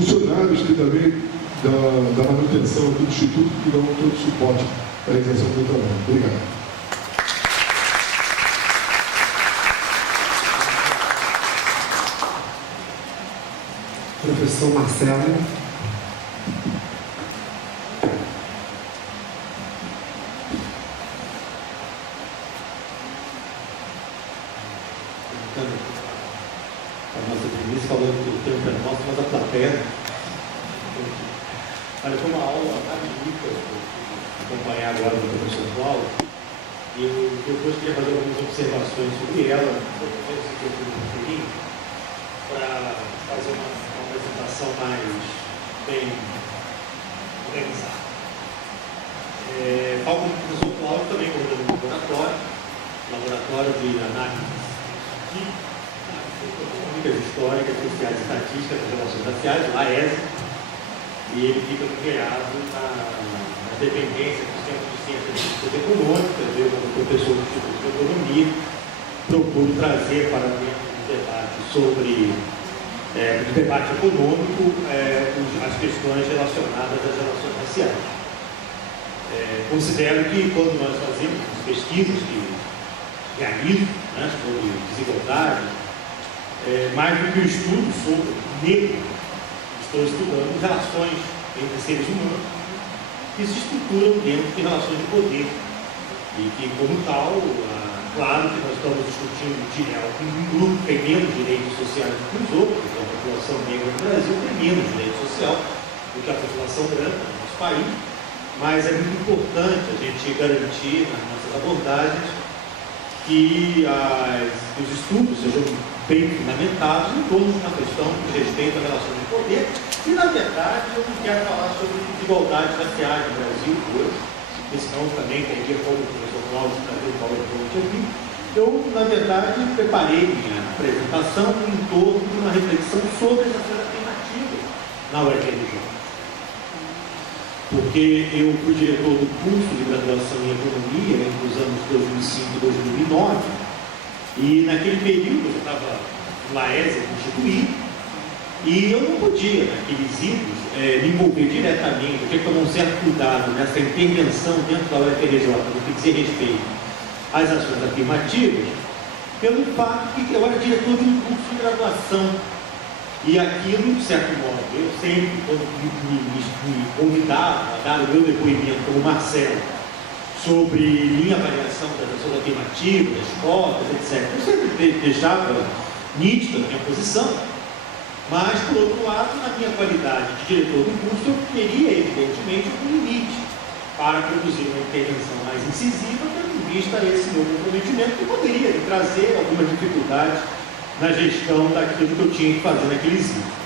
funcionários que também da manutenção aqui do Instituto, que dão todo o suporte para a realização do trabalho. Obrigado. Professor Marcelo. A nossa premissa falando que o tempo é nosso, mas a plateia. Olha, foi uma aula magnífica acompanhar agora do professor Paulo, e eu depois queria fazer algumas observações sobre ela, para fazer uma apresentação mais bem organizada. Tal como o professor Cláudio, também coordenando um laboratório de análise econômicas, históricas, sociais e estatísticas das relações raciais, o AES, e ele fica criado na dependência do Centro de Ciências Políticas Econômicas. Eu, como professor do Instituto de Economia, procuro trazer para dentro do debate sobre o debate econômico as questões relacionadas às relações raciais. Considero que quando nós fazemos as pesquisas que realizo, né, sobre desigualdade, mais do que o estudo sobre negro, estou estudando relações entre seres humanos que se estruturam dentro de relações de poder e que, como tal, claro que nós estamos discutindo que um grupo tem menos direitos sociais do que os outros. Então, a população negra no Brasil tem menos direito social do que a população branca no nosso país, mas é muito importante a gente garantir nas nossas abordagens que os estudos sejam bem fundamentados em torno de uma questão que respeita a relação de poder. E, na verdade, eu não quero falar sobre desigualdades raciais no Brasil hoje, porque senão também teria como o professor Cláudio trazer o PowerPoint aqui. Eu, na verdade, preparei minha apresentação em torno de uma reflexão sobre as ações afirmativas na UFRJ. Porque eu fui diretor do curso de graduação em Economia entre os anos 2005 e 2009, e naquele período eu estava no Laésia constituído, e eu não podia, naqueles idos, me envolver diretamente, eu tinha que tomar um certo cuidado nessa intervenção dentro da UFRJ, no que dizia respeito às ações afirmativas, pelo fato que eu era diretor de um curso de graduação. E aquilo, de certo modo, eu sempre, quando me convidava a dar o meu depoimento como Marcelo sobre minha avaliação das ações afirmativas, das cotas, etc., eu sempre deixava nítida a minha posição, mas, por outro lado, na minha qualidade de diretor do curso, eu queria, evidentemente, um limite para produzir uma intervenção mais incisiva, tendo em vista esse meu comprometimento, que poderia me trazer algumas dificuldades na gestão daquilo que eu tinha que fazer naqueles anos.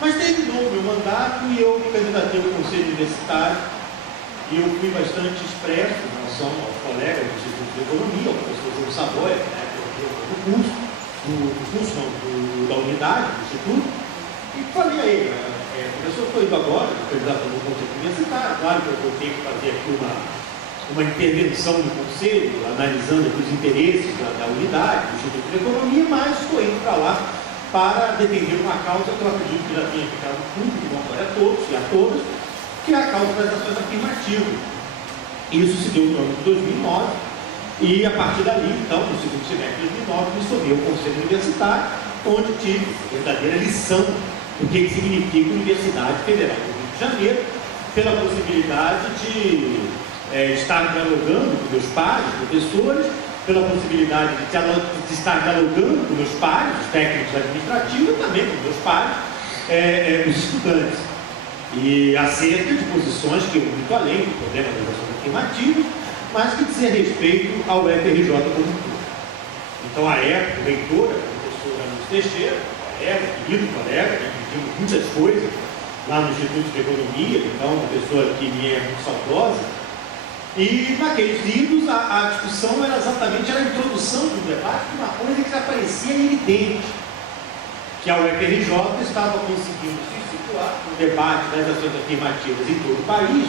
Mas terminou o meu mandato e eu me candidatei ao Conselho Universitário e eu fui bastante expresso em relação aos colegas do Instituto de Economia, ao professor João Saboia, né, da unidade do Instituto, e falei a ele, professor, estou indo agora, candidato ao Conselho Universitário, claro que eu vou ter que fazer aqui uma intervenção do Conselho, analisando aqui os interesses da unidade, do Instituto de Economia, mas estou indo para lá para defender uma causa que eu acredito que já tenha ficado público, a todos e a todas, que é a causa das ações afirmativas. Isso se deu no ano de 2009, e a partir dali, então, no segundo semestre de 2009, me somei ao Conselho Universitário, onde tive a verdadeira lição do que significa a Universidade Federal do Rio de Janeiro, pela possibilidade de estar dialogando com meus pares, professores, pela possibilidade de estar dialogando com meus pares, os técnicos administrativos, e também com meus pares, os estudantes. E acerca de posições que iam muito além do problema das ações afirmativas, mas que dizia respeito ao UFRJ como um todo. Então, a época, o reitor, a professora Ana Teixeira, querido colega, né, pedimos muitas coisas lá no Instituto de Economia, então, uma pessoa que me é muito saudosa. E naqueles idos a discussão era exatamente a introdução do debate de uma coisa que já parecia evidente, que a UFRJ estava conseguindo se situar no debate das ações afirmativas em todo o país,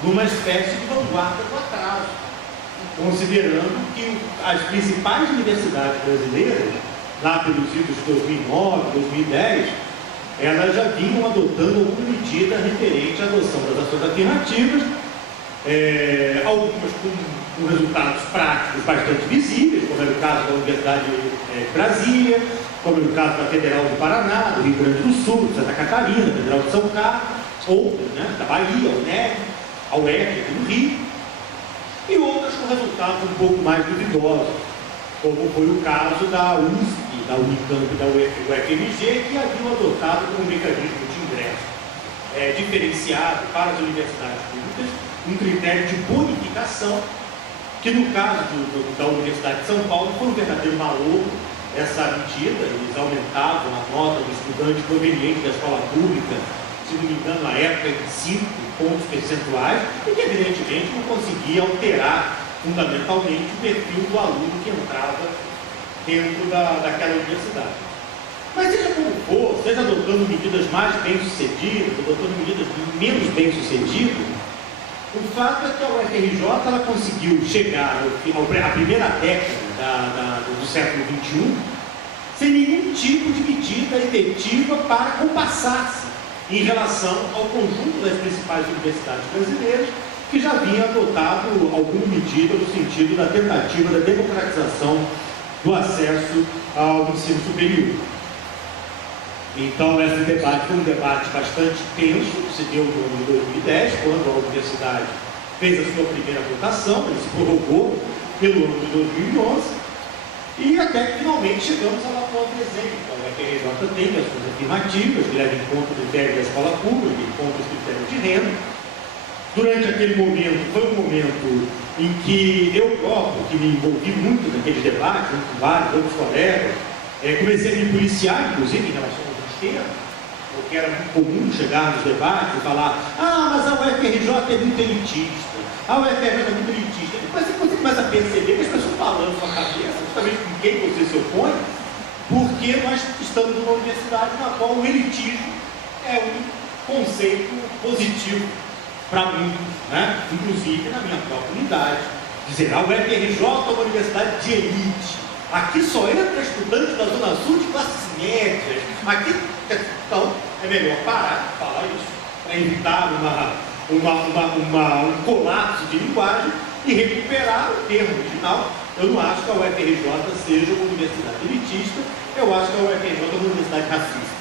numa espécie de vanguarda do atraso, considerando que as principais universidades brasileiras, lá pelos idos de 2009, 2010, elas já vinham adotando alguma medida referente à adoção das ações afirmativas, algumas com resultados práticos bastante visíveis, como é o caso da Universidade de Brasília, como é o caso da Federal do Paraná, do Rio Grande do Sul, de Santa Catarina, Federal de São Carlos, outras, né, da Bahia, a UNED, a UERJ aqui no Rio, e outras com resultados um pouco mais duvidosos, como foi o caso da USP, da Unicamp e da UFMG, que haviam adotado como mecanismo de ingresso diferenciado para as universidades públicas um critério de bonificação, que no caso da Universidade de São Paulo foi um verdadeiro valor essa medida. Eles aumentavam a nota do estudante proveniente da escola pública, se não me engano, na época, em 5 pontos percentuais, e que evidentemente não conseguia alterar fundamentalmente o perfil do aluno que entrava dentro daquela universidade. Mas seja como for, seja adotando medidas mais bem-sucedidas, adotando medidas menos bem-sucedidas, o fato é que a UFRJ ela conseguiu chegar à primeira década do século XXI sem nenhum tipo de medida efetiva para compassar-se em relação ao conjunto das principais universidades brasileiras, que já vinha adotado alguma medida no sentido da tentativa da democratização do acesso ao ensino superior. Então, esse debate foi um debate bastante tenso, que se deu no ano de 2010, quando a universidade fez a sua primeira votação, ele se prorrogou pelo ano de 2011, e até que finalmente chegamos ao atual desenho. Então, a UFRJ tem as suas afirmativas, que levam em conta o critério da escola pública, em conta os critérios de renda. Durante aquele momento, foi um momento em que eu próprio, que me envolvi muito naqueles debates, com vários outros colegas, comecei a me policiar, inclusive, em relação ao sistema, porque era muito comum chegar nos debates e falar: mas a UFRJ é muito elitista, a UFRJ é muito elitista. Depois você começa a perceber que as pessoas falando com a cabeça, justamente com quem você se opõe, porque nós estamos numa universidade na qual o elitismo é um conceito positivo para muitos, né? Inclusive na minha própria unidade. Dizer, a UFRJ é uma universidade de elite. Aqui só entra estudante da Zona Sul de classes médias. Aqui, então, é melhor parar de falar isso, para evitar um colapso de linguagem e recuperar o termo original. Eu não acho que a UFRJ seja uma universidade elitista, eu acho que a UFRJ é uma universidade racista.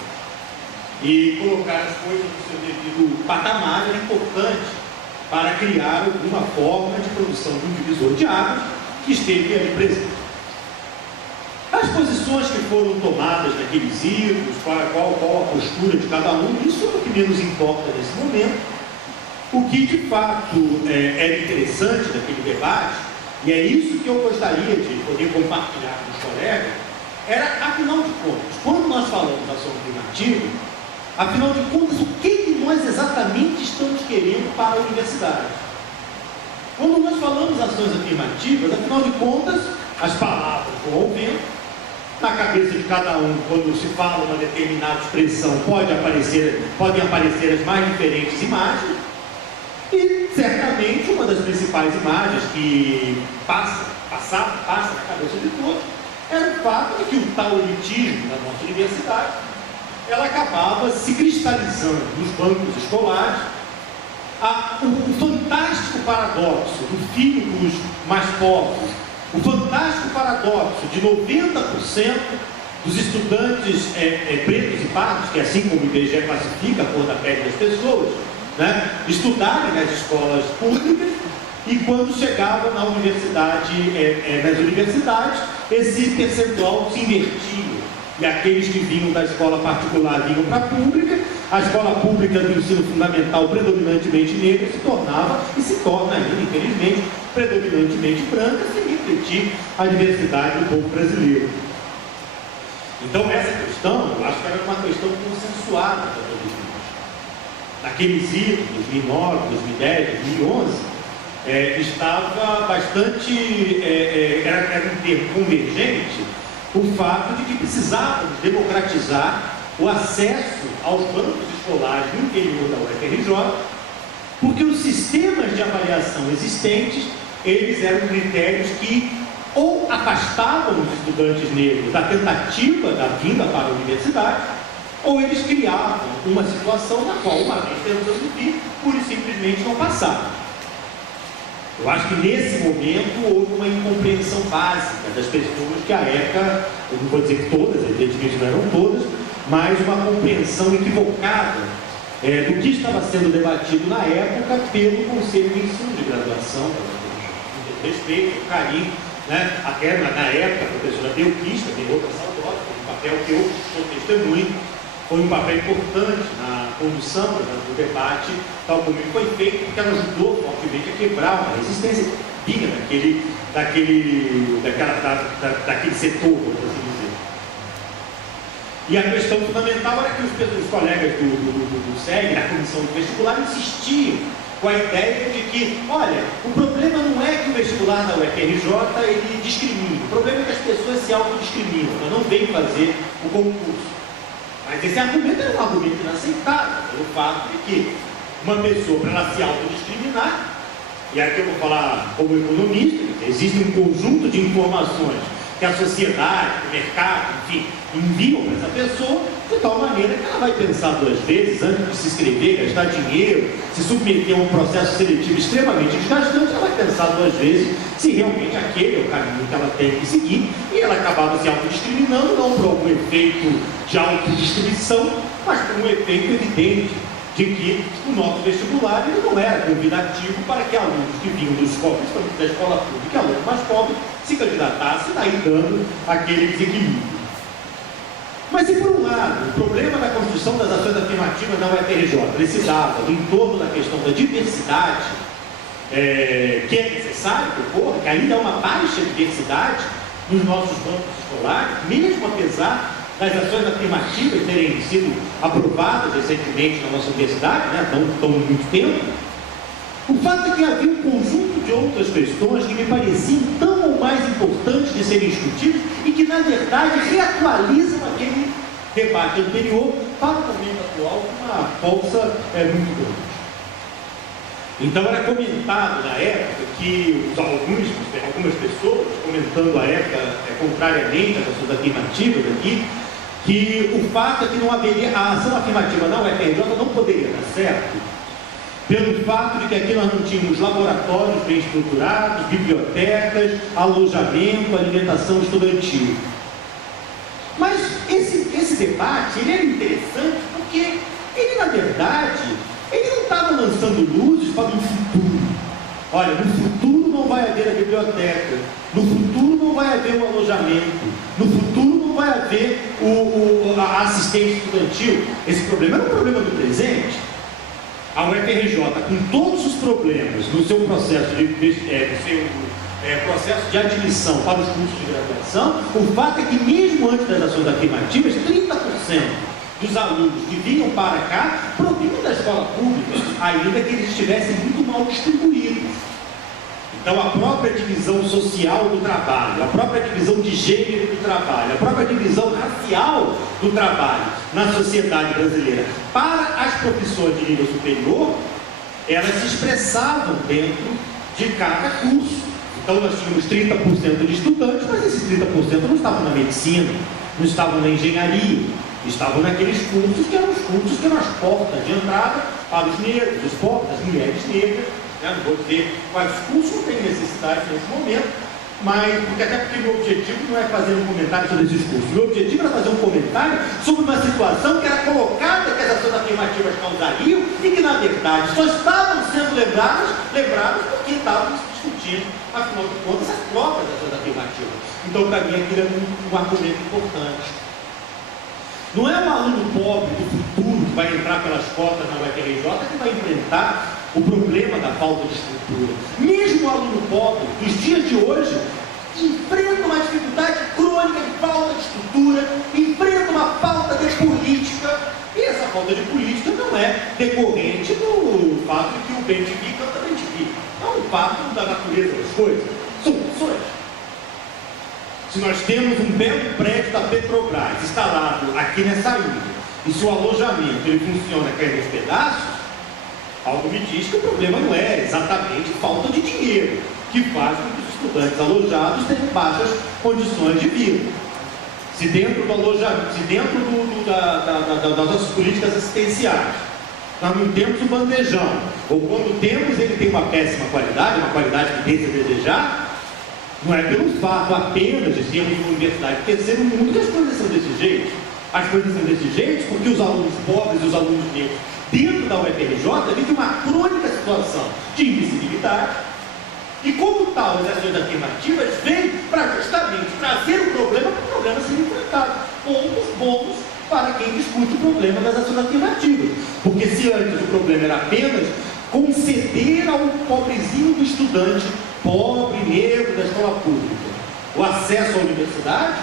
E colocar as coisas no seu devido patamar é importante para criar alguma forma de produção de um divisor de águas que esteve ali presente. As posições que foram tomadas naqueles idos, qual a postura de cada um, isso é o que menos importa nesse momento. O que de fato era interessante naquele debate, e é isso que eu gostaria de poder compartilhar com os colegas, era, afinal de contas, quando nós falamos da ação afirmativa, afinal de contas, o que nós exatamente estamos querendo para a universidade? Quando nós falamos ações afirmativas, afinal de contas, as palavras vão ao vento, na cabeça de cada um, quando se fala uma determinada expressão, podem aparecer as mais diferentes imagens, e certamente uma das principais imagens que passa na cabeça de todos era o fato de que o tal elitismo da nossa universidade ela acabava se cristalizando nos bancos escolares. O fantástico paradoxo do filho dos mais pobres, o fantástico paradoxo de 90% dos estudantes pretos e pardos, que assim como o IBGE classifica a cor da pele das pessoas, né, estudarem nas escolas públicas, e quando chegavam na universidade, nas universidades, esse percentual se invertia. E aqueles que vinham da escola particular vinham para a pública, a escola pública do ensino fundamental predominantemente negra se tornava, e se torna ainda, infelizmente, predominantemente branca, sem refletir a diversidade do povo brasileiro. Então essa questão, eu acho que era uma questão consensuada para todos nós. Naqueles idos, 2009, 2010, 2011, estava bastante, era um termo convergente, o fato de que precisávamos democratizar o acesso aos bancos escolares no interior da UFRJ, porque os sistemas de avaliação existentes, eles eram critérios que ou afastavam os estudantes negros da tentativa da vinda para a universidade, ou eles criavam uma situação na qual, uma vez tentando vir, pura e simplesmente não passavam. Eu acho que nesse momento houve uma incompreensão básica das pessoas que à época, eu não vou dizer que todas, evidentemente não eram todas, mas uma compreensão equivocada do que estava sendo debatido na época pelo Conselho de Ensino de Graduação, com respeito, com carinho, né? Até na época a professora Belquista, tem outra saudosa, um papel que eu sou testemunho, foi um papel importante na condução do debate, tal como ele foi feito, porque ela ajudou fortemente a quebrar uma resistência vinha daquele setor, por assim dizer. E a questão fundamental era que os colegas do SEG, da comissão do vestibular, insistiam com a ideia de que, olha, o problema não é que o vestibular da UFRJ ele discrimina, o problema é que as pessoas se autodiscriminam, elas não vêm fazer o concurso. Mas esse argumento é um argumento inaceitável, pelo fato de que uma pessoa, para ela se autodiscriminar, e aqui eu vou falar como economista, existe um conjunto de informações que a sociedade, o mercado, enfim, enviam para essa pessoa, de tal maneira que ela vai pensar duas vezes antes de se inscrever, gastar dinheiro, se submeter a um processo seletivo extremamente desgastante, ela vai pensar duas vezes se realmente aquele é o caminho que ela tem que seguir, e ela acabava se autodiscriminando, não por algum efeito de autodistribuição, mas por um efeito evidente de que o nosso vestibular ele não era convidativo para que alunos que vinham dos escolas, principalmente da escola pública, alunos mais pobres, se candidatassem, daí dando aquele desequilíbrio. Mas se por um lado, o problema da construção das ações afirmativas da UFRJ ele se dava em torno da questão da diversidade, que é necessário que ocorra, que ainda há uma baixa diversidade nos nossos bancos escolares, mesmo apesar das ações afirmativas terem sido aprovadas recentemente na nossa universidade, né, não muito tempo, o fato é que havia um conjunto de outras questões que me pareciam tão ou mais importantes de serem discutidas e que, na verdade, reatualizam aquele debate anterior para o momento atual com uma força muito grande. Então, era comentado na época que algumas pessoas, comentando a época contrariamente às ações afirmativas aqui, que o fato é que não haveria, a ação afirmativa na UFRJ não poderia dar certo, pelo fato de que aqui nós não tínhamos laboratórios bem estruturados, bibliotecas, alojamento, alimentação estudantil. Mas esse debate ele era interessante porque ele, na verdade, ele não estava lançando luzes para o futuro. Olha, no futuro não vai haver a biblioteca, no futuro não vai haver o alojamento, no futuro não vai haver a assistência estudantil. Esse problema era um problema do presente. A UFRJ, com todos os problemas no seu processo processo de admissão para os cursos de graduação, o fato é que mesmo antes das ações afirmativas, 30% dos alunos que vinham para cá provinham da escola pública, ainda que eles estivessem muito mal distribuídos. Então, a própria divisão social do trabalho, a própria divisão de gênero do trabalho, a própria divisão racial do trabalho na sociedade brasileira para as profissões de nível superior, elas se expressavam dentro de cada curso. Então, nós tínhamos 30% de estudantes, mas esses 30% não estavam na medicina, não estavam na engenharia, estavam naqueles cursos que eram os cursos que eram as portas de entrada para os negros, os pobres, as mulheres negras. Não vou dizer quais cursos não têm necessidade nesse momento, mas até porque meu objetivo não é fazer um comentário sobre esses cursos. Meu objetivo era fazer um comentário sobre uma situação que era colocada que as ações afirmativas causariam e que, na verdade, só estavam sendo lembradas porque estávamos discutindo, afinal de contas, as próprias ações afirmativas. Então, para mim, aquilo é um argumento importante. Não é um aluno pobre do futuro que vai entrar pelas portas na UFRJ que vai enfrentar o problema da falta de estrutura. Mesmo o aluno pobre dos dias de hoje enfrenta uma dificuldade crônica de falta de estrutura, enfrenta uma falta de política, e essa falta de política não é decorrente do fato de que o bem te vi canta bem te vi. É um fato da natureza das coisas. São opções. Se nós temos um belo prédio da Petrobras instalado aqui nessa ilha, e se o alojamento ele funciona caindo aos pedaços, algo me diz que o problema não é exatamente falta de dinheiro, que faz com que os estudantes alojados tenham baixas condições de vida. se dentro do alojamento, se dentro das nossas políticas assistenciais, nós não temos o bandejão, ou quando temos, ele tem uma péssima qualidade, uma qualidade que deixa a desejar, não é pelo fato apenas de sermos uma universidade de terceiro mundo que as coisas são desse jeito. As coisas são desse jeito porque os alunos pobres e os alunos negros dentro da UFRJ vivem uma crônica situação de invisibilidade. E como tal, as ações afirmativas vêm para justamente trazer o problema para o problema ser enfrentado. Pontos bons para quem discute o problema das ações afirmativas. Porque se antes o problema era apenas conceder ao pobrezinho do estudante pobre, negro da escola pública o acesso à universidade,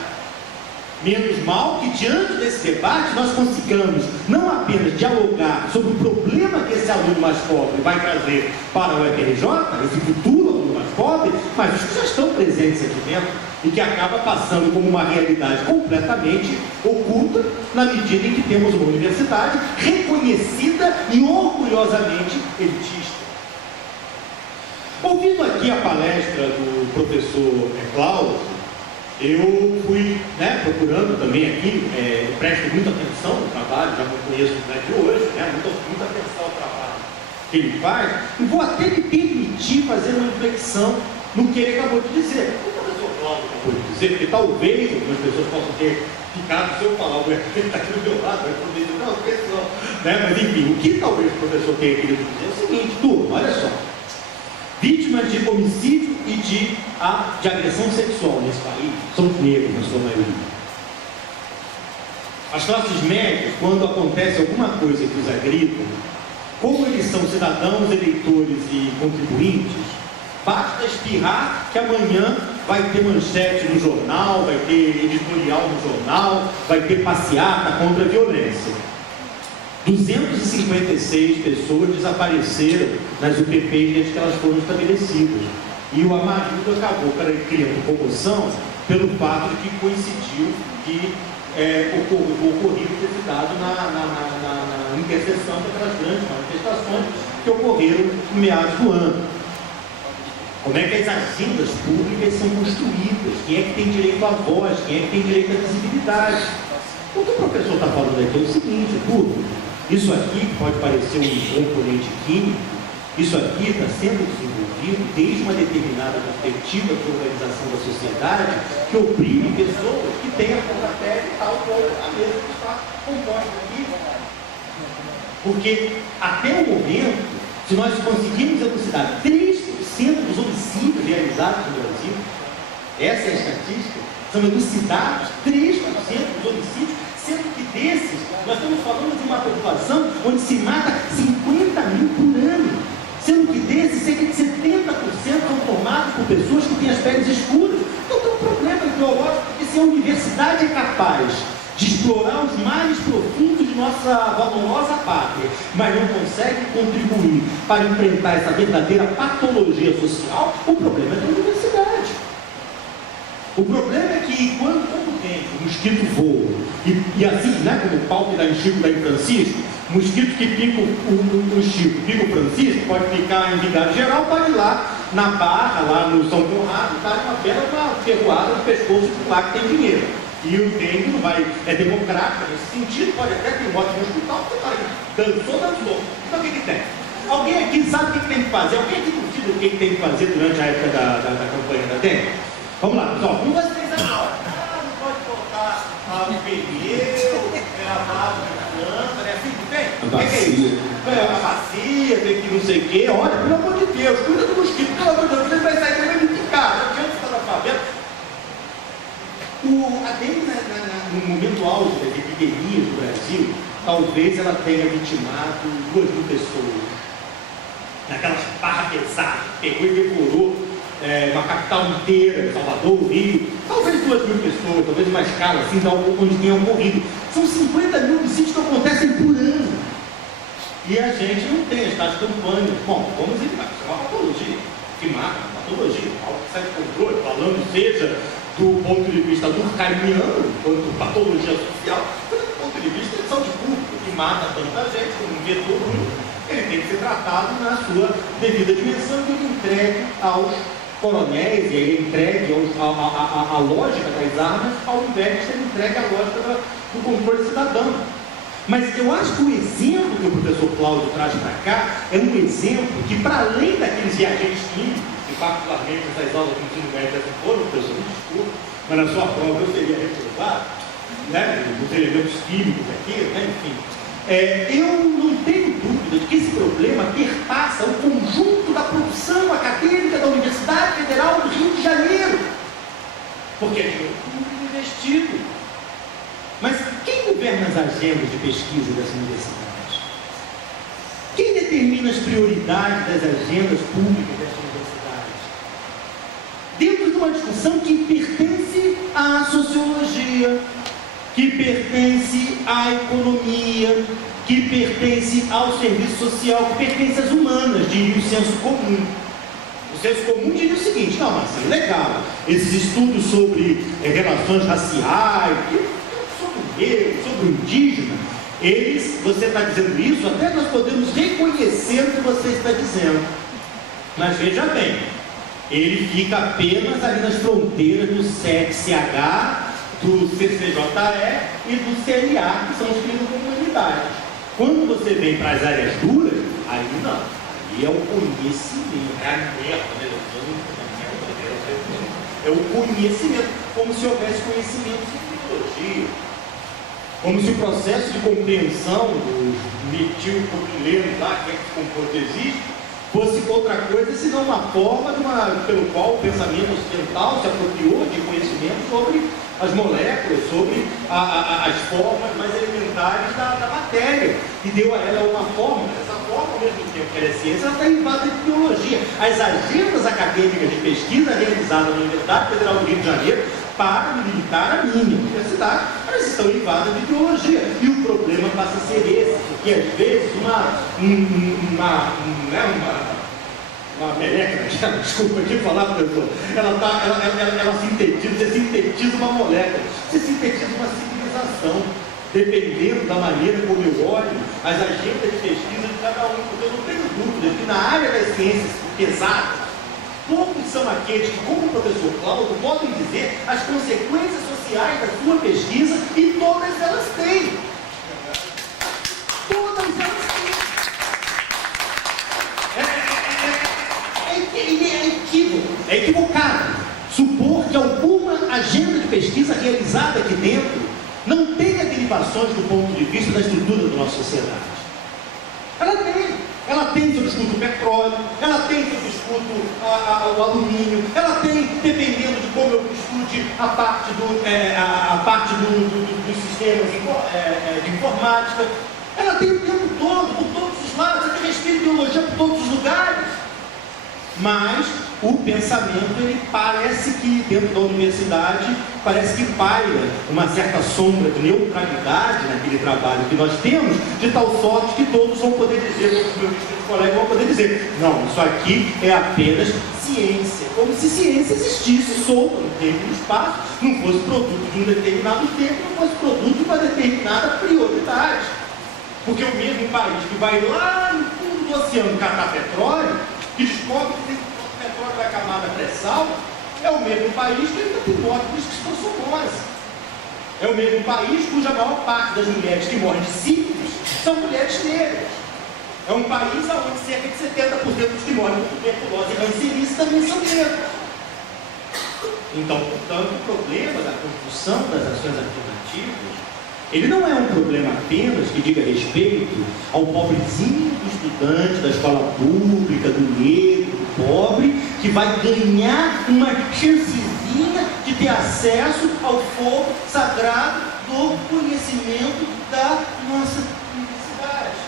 menos mal que diante desse debate nós consigamos não apenas dialogar sobre o problema que esse aluno mais pobre vai trazer para o UFRJ, esse futuro aluno mais pobre, mas os que já estão presentes aqui dentro e que acaba passando como uma realidade completamente oculta na medida em que temos uma universidade reconhecida e orgulhosamente elitista. Ouvindo aqui a palestra do professor Cláudio, eu fui procurando também aqui, presto muita atenção no trabalho, já não conheço de hoje, muita atenção ao trabalho que ele faz, e vou até me permitir fazer uma reflexão no que ele acabou de dizer. O professor Cláudio acabou de dizer, porque talvez algumas pessoas possam ter ficado, se eu falar, o ele está aqui do meu lado, vai poder dizer, não, pessoal, mas enfim, o que talvez o professor tenha querido dizer é o seguinte, turma, olha só. Vítimas de homicídio e de agressão sexual nesse país são negros, na sua maioria. As classes médias, quando acontece alguma coisa que os agridam, como eles são cidadãos, eleitores e contribuintes, basta espirrar que amanhã vai ter manchete no jornal, vai ter editorial no jornal, vai ter passeata contra a violência. 256 pessoas desapareceram nas UPPs desde que elas foram estabelecidas. E o Amarildo acabou criando comoção pelo fato de que coincidiu que o ocorrido ter se dado na interseção daquelas grandes manifestações que ocorreram em meados do ano. Como é que as agendas públicas são construídas? Quem é que tem direito à voz? Quem é que tem direito à visibilidade? O que o professor está falando aqui é o seguinte, isso aqui pode parecer um componente químico, isso aqui está sendo desenvolvido desde uma determinada perspectiva de organização da sociedade que oprime pessoas que têm a própria pele tal qual a mesma que está composta aqui. Porque até o momento, se nós conseguirmos elucidar 3% dos homicídios realizados no Brasil, essa é a estatística, são elucidados 3% dos homicídios, sendo que desses, nós estamos falando de uma população onde se mata 50 mil por ano, sendo que desses, cerca de 70% são formados por pessoas que têm as peles escuras. Então tem um problema ideológico, porque se a universidade é capaz de explorar os males profundos de nossa valorosa pátria, mas não consegue contribuir para enfrentar essa verdadeira patologia social, o problema é da universidade. O problema é que quando tem o mosquito voa, e assim, como o pau que dá em Chico, dá em Francisco, mosquito que pica o Chico, pica o Francisco, pode picar em Vigário Geral, pode ir lá na Barra, lá no São Conrado, dar uma bela ferroada no pescoço de lá que tem dinheiro. E o dengue não vai, é democrático nesse sentido, pode até ter morte no hospital, porque tá dançou. Então o que tem? Alguém aqui sabe o que tem que fazer? Alguém aqui decide o que tem que fazer durante a época da campanha da dengue? Vamos lá, pessoal. 1, 2, 3, agora. Não pode botar o pneu, a válvula de planta, né? Assim, não tem? O que é isso? A bacia, tem que não sei o quê. Olha, pelo amor de Deus, cuida do mosquito. Pelo amor de Deus, você vai sair também de casa. Não adianta você estar na favela. A dengue, no momento auge das epidemias do Brasil, talvez ela tenha vitimado 2.000 pessoas. Naquelas barras pesadas, pegou e devorou uma capital inteira, Salvador, Rio, talvez 2.000 pessoas, talvez uma escala assim, onde tenha ocorrido. São 50 mil homicídios que acontecem por ano. E a gente não tem as tais campanhas. Bom, vamos evitar, isso é uma patologia que mata, uma patologia, algo que sai de controle, falando seja do ponto de vista durkheimiano, quanto patologia social, seja do ponto de vista de saúde pública, que mata tanta gente, como um vetor único, ele tem que ser tratado na sua devida dimensão e entregue aos coronéis, e aí entregue a lógica das armas, ao invés de ser entregue a lógica do controle cidadão. Mas eu acho que o exemplo que o professor Cláudio traz para cá é um exemplo que, para além daqueles viajantes químicos, que particularmente nessas aulas de ensino médio já foram, professor, me desculpe, mas na sua prova eu seria reprovado, né, os elementos químicos aqui, né, enfim. Eu não tenho dúvida de que esse problema perpassa o conjunto da produção acadêmica da Universidade Federal do Rio de Janeiro, porque é dinheiro público investido. Mas quem governa as agendas de pesquisa das universidades? Quem determina as prioridades das agendas públicas das universidades? Dentro de uma discussão que pertence à sociologia, que pertence à economia, que pertence ao serviço social, que pertence às humanas, diria o senso comum. O senso comum diria o seguinte: não, Marcelo, legal, esses estudos sobre relações raciais, sobre o negro, sobre o indígena, você está dizendo isso, até nós podemos reconhecer o que você está dizendo. Mas veja bem, ele fica apenas ali nas fronteiras do CFCH, do CCJE e do CLA, que são os crimes de comunidade. Quando você vem para as áreas duras, aí não, aí é o conhecimento, é o conhecimento, como se houvesse conhecimento de biologia, como se o processo de compreensão dos metilpropilenos lá, que é que esse composto existe, fosse outra coisa senão uma forma pelo qual o pensamento ocidental se apropriou de conhecimento sobre as moléculas, sobre as formas mais elementares da matéria, e deu a ela uma forma, mas essa forma, ao mesmo tempo que ela é ciência, ela está invada de biologia. As agendas acadêmicas de pesquisa realizadas na Universidade Federal do Rio de Janeiro, para limitar a minha universidade, elas estão invadas de biologia, e o problema passa a ser esse, porque às vezes uma meleca, desculpa aqui falar, professor, ela sintetiza, você sintetiza uma molécula, você sintetiza uma civilização, dependendo da maneira como eu olho as agendas de pesquisa de cada um, porque eu não tenho dúvida que na área das ciências pesadas, poucos são aqueles que, como o professor Cláudio, podem dizer as consequências sociais da sua pesquisa, e todas elas têm. Todas elas têm. É equivocado supor que alguma agenda de pesquisa realizada aqui dentro não tenha derivações do ponto de vista da estrutura da nossa sociedade. Ela tem. Ela tem se eu discuto o petróleo, ela tem se eu discuto o alumínio, ela tem, dependendo de como eu estude a parte dos sistemas de informática, ela tem o tempo todo, por todos os lados, ela tem respeito de biologia por todos os lugares. Mas o pensamento, ele parece que dentro da universidade, parece que paira uma certa sombra de neutralidade naquele trabalho que nós temos, de tal sorte que todos vão poder dizer, todos os meus colegas vão poder dizer, não, isso aqui é apenas ciência, como se ciência existisse solta no tempo e no espaço, não fosse produto de um determinado tempo, não fosse produto de uma determinada prioridade. Porque o mesmo país que vai lá no fundo do oceano catar petróleo, que descobre que tem petróleo da camada pré-sal, é o mesmo país que ainda tem mortes que são somosas. É o mesmo país cuja maior parte das mulheres que morrem de sífilis são mulheres negras. É um país onde cerca de 70% dos que morrem de tuberculose e rancerice também são negros. Então, portanto, o problema da construção das ações afirmativas, ele não é um problema apenas que diga respeito ao pobrezinho do estudante da escola pública, do negro, do pobre, que vai ganhar uma chancezinha de ter acesso ao fogo sagrado do conhecimento da nossa universidade.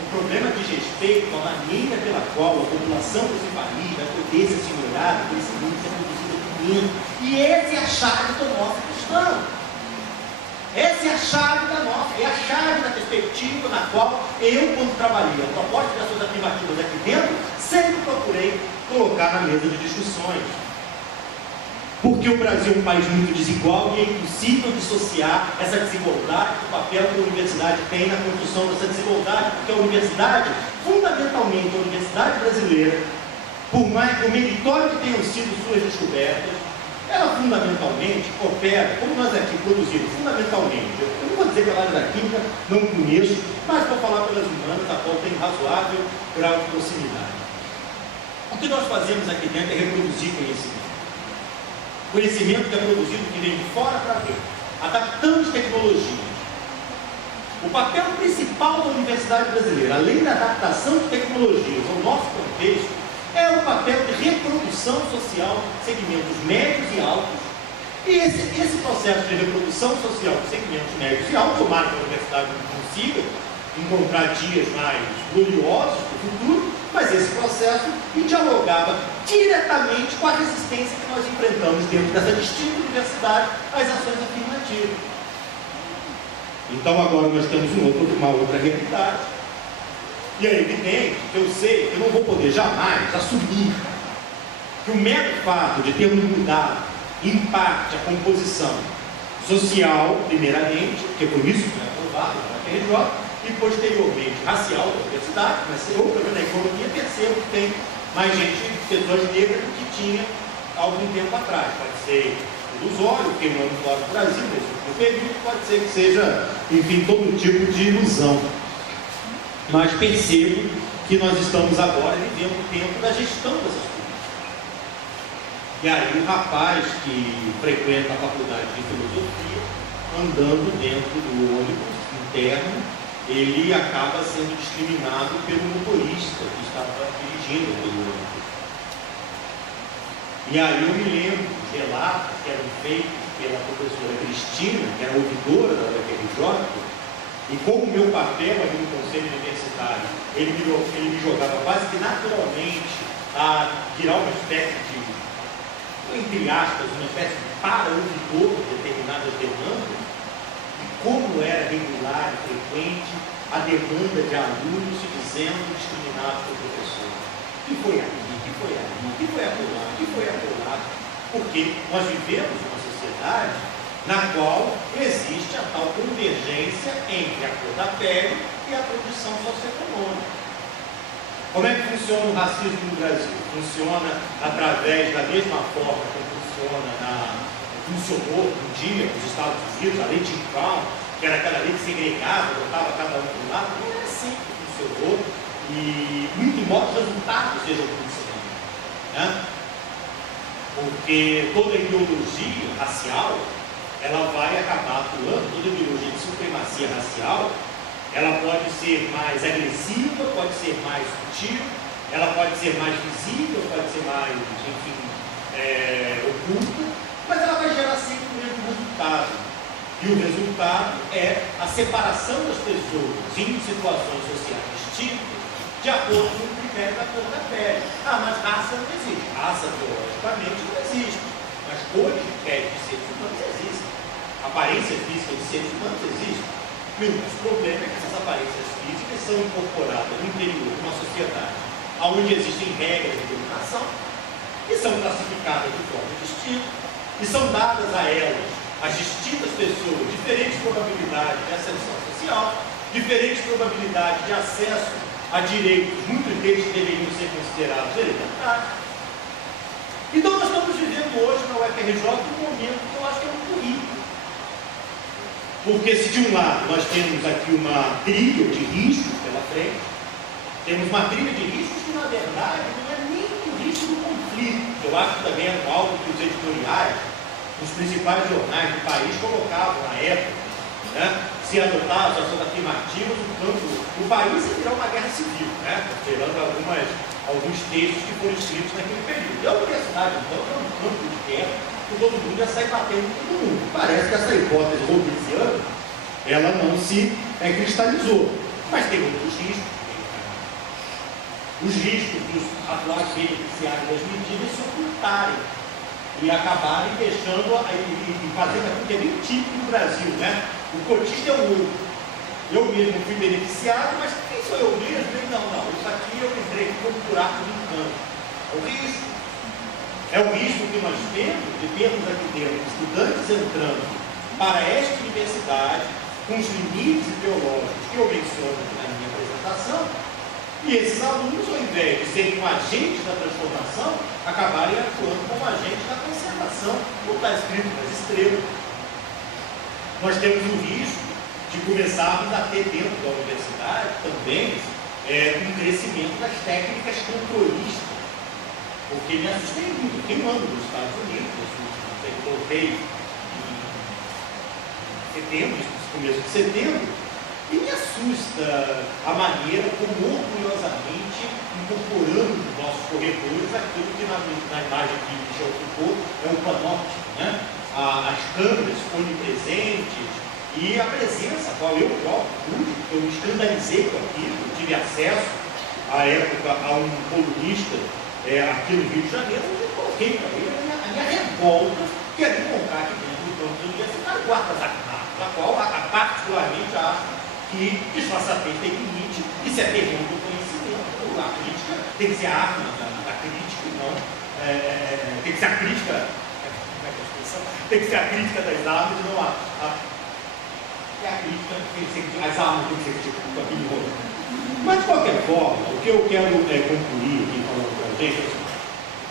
O problema diz respeito à maneira pela qual a população desse país vai poder se assegurar que esse mundo seja produzido aqui dentro. E essa é a chave da nossa questão. Essa é a chave da nossa, é a chave da perspectiva na qual eu, quando trabalhei a proposta de ações afirmativas aqui dentro, sempre procurei colocar na mesa de discussões. Porque o Brasil é um país muito desigual e é impossível dissociar essa desigualdade do papel que a universidade tem na construção dessa desigualdade, porque a universidade, fundamentalmente a universidade brasileira, por meritório que tenham sido suas descobertas, ela fundamentalmente opera, como nós aqui produzimos, fundamentalmente, eu não vou dizer pela área da química, não conheço, mas vou falar pelas humanas, a qual tem razoável grau de proximidade. O que nós fazemos aqui dentro é reproduzir conhecimento. Conhecimento que é produzido que vem de fora para dentro. Adaptamos tecnologias. O papel principal da Universidade Brasileira, além da adaptação de tecnologias ao nosso contexto, é o papel de reprodução social de segmentos médios e altos. E esse processo de reprodução social de segmentos médios e altos, tomara que a Universidade não consiga encontrar dias mais gloriosos para o futuro, mas esse processo dialogava diretamente com a resistência que nós enfrentamos dentro dessa distinta universidade às ações afirmativas. Então agora nós temos uma outra realidade. E é evidente que eu sei que eu não vou poder jamais assumir que o mero fato de termos mudado, em parte, a composição social, primeiramente, porque por isso foi aprovado na UFRJ, e posteriormente racial da universidade, mas se eu, na economia, percebo que tem mais gente, pessoas negras do que tinha há algum tempo atrás. Pode ser ilusório, queimando fora do Brasil, nesse último período, pode ser que seja, enfim, todo tipo de ilusão. Mas percebo que nós estamos agora vivendo o tempo da gestão dessas coisas. E aí o rapaz que frequenta a faculdade de filosofia, andando dentro do ônibus interno, ele acaba sendo discriminado pelo motorista que estava dirigindo pelo ônibus. E aí eu me lembro dos relatos que eram feitos pela professora Cristina, que era ouvidora da UFRJ, e como meu papel ali no conselho universitário, ele me jogava quase que naturalmente a virar uma espécie de, entre aspas, uma espécie de para-ouvidor de determinadas demandas, e como era regular e frequente a demanda de alunos se dizendo discriminados pelo professor. Que foi aqui, que foi ali, que foi acolá, que foi acolá, porque nós vivemos uma sociedade na qual existe a tal convergência entre a cor da pele e a produção socioeconômica. Como é que funciona o racismo no Brasil? Funciona através da mesma forma que funcionou um dia nos Estados Unidos, a lei Jim Brown, que era aquela lei que segregava, botava cada um para um lado. Não é assim que funcionou, e muito embora os resultados sejam muito semelhantes, né? Porque toda ideologia racial, ela vai acabar atuando, toda ideologia de supremacia racial, ela pode ser mais agressiva, pode ser mais sutil, ela pode ser mais visível, pode ser mais, enfim, oculta, mas ela vai gerar sempre o mesmo resultado. E o resultado é a separação das pessoas em situações sociais distintas de acordo com o critério da cor da pele. Ah, mas raça não existe. Raça, biologicamente, não existe. Mas cores de pele de seres humanos existem. Aparência física de seres humanos existe. E o nosso problema é que essas aparências físicas são incorporadas no interior de uma sociedade onde existem regras de dominação e são classificadas de forma distinta e são dadas a elas, as distintas pessoas, diferentes probabilidades de ascensão social, diferentes probabilidades de acesso a direitos, muitos deles deveriam ser considerados elementares. Então nós estamos vivendo hoje na UFRJ um momento que eu acho que é muito rico. Porque se de um lado nós temos aqui uma trilha de riscos pela frente, temos uma trilha de riscos que na verdade não é nem o risco do conflito. Eu acho que também é algo que os editoriais dos principais jornais do país colocavam na época, né? Se adotar as ações afirmativas, o país ia virar uma guerra civil, né? Esperando alguns textos que foram escritos naquele período. E a universidade, então, é um campo de guerra que todo mundo ia sair batendo com todo mundo. Parece que essa hipótese hobbesiana, ela não se cristalizou. Mas tem outros riscos. Os riscos dos atuais beneficiários das medidas se ocultarem e acabarem deixando e fazendo aquilo que é bem típico no Brasil, né? O cotista é o outro. Eu mesmo fui beneficiado, mas quem sou eu mesmo? Não, isso aqui eu entrei aqui como buraco do encanto. É o risco. É o risco que nós temos de termos aqui dentro estudantes entrando para esta universidade com os limites ideológicos que eu menciono aqui na minha apresentação, e E esses alunos, ao invés de serem agentes da transformação, acabarem atuando como agentes da conservação, como está escrito nas estrelas. Nós temos o risco de começarmos a ter dentro da universidade também um crescimento das técnicas controlistas. Porque me assustei muito. Tem um ano nos Estados Unidos, eu voltei em setembro, começo de setembro, e me assusta a maneira como orgulhosamente incorporamos nos nossos corredores aquilo que na imagem que Michel Foucault é o panóptico, né? As câmeras onipresentes e a presença, a qual eu próprio pude, eu me escandalizei com aquilo, eu tive acesso à época a um colunista aqui no Rio de Janeiro, onde eu coloquei para ele a minha revolta, que é de montar aqui dentro do campus universitário guardas armados, a qual particularmente acho que disfarçatez tem limite e se aterrando do conhecimento. A crítica tem que ser a arma da crítica, não tem que ser a crítica, tem que ser a crítica das armas, não a crítica, as armas têm que ser tipo a pinhona. Mas de qualquer forma, o que eu quero concluir aqui falando para a gente é assim,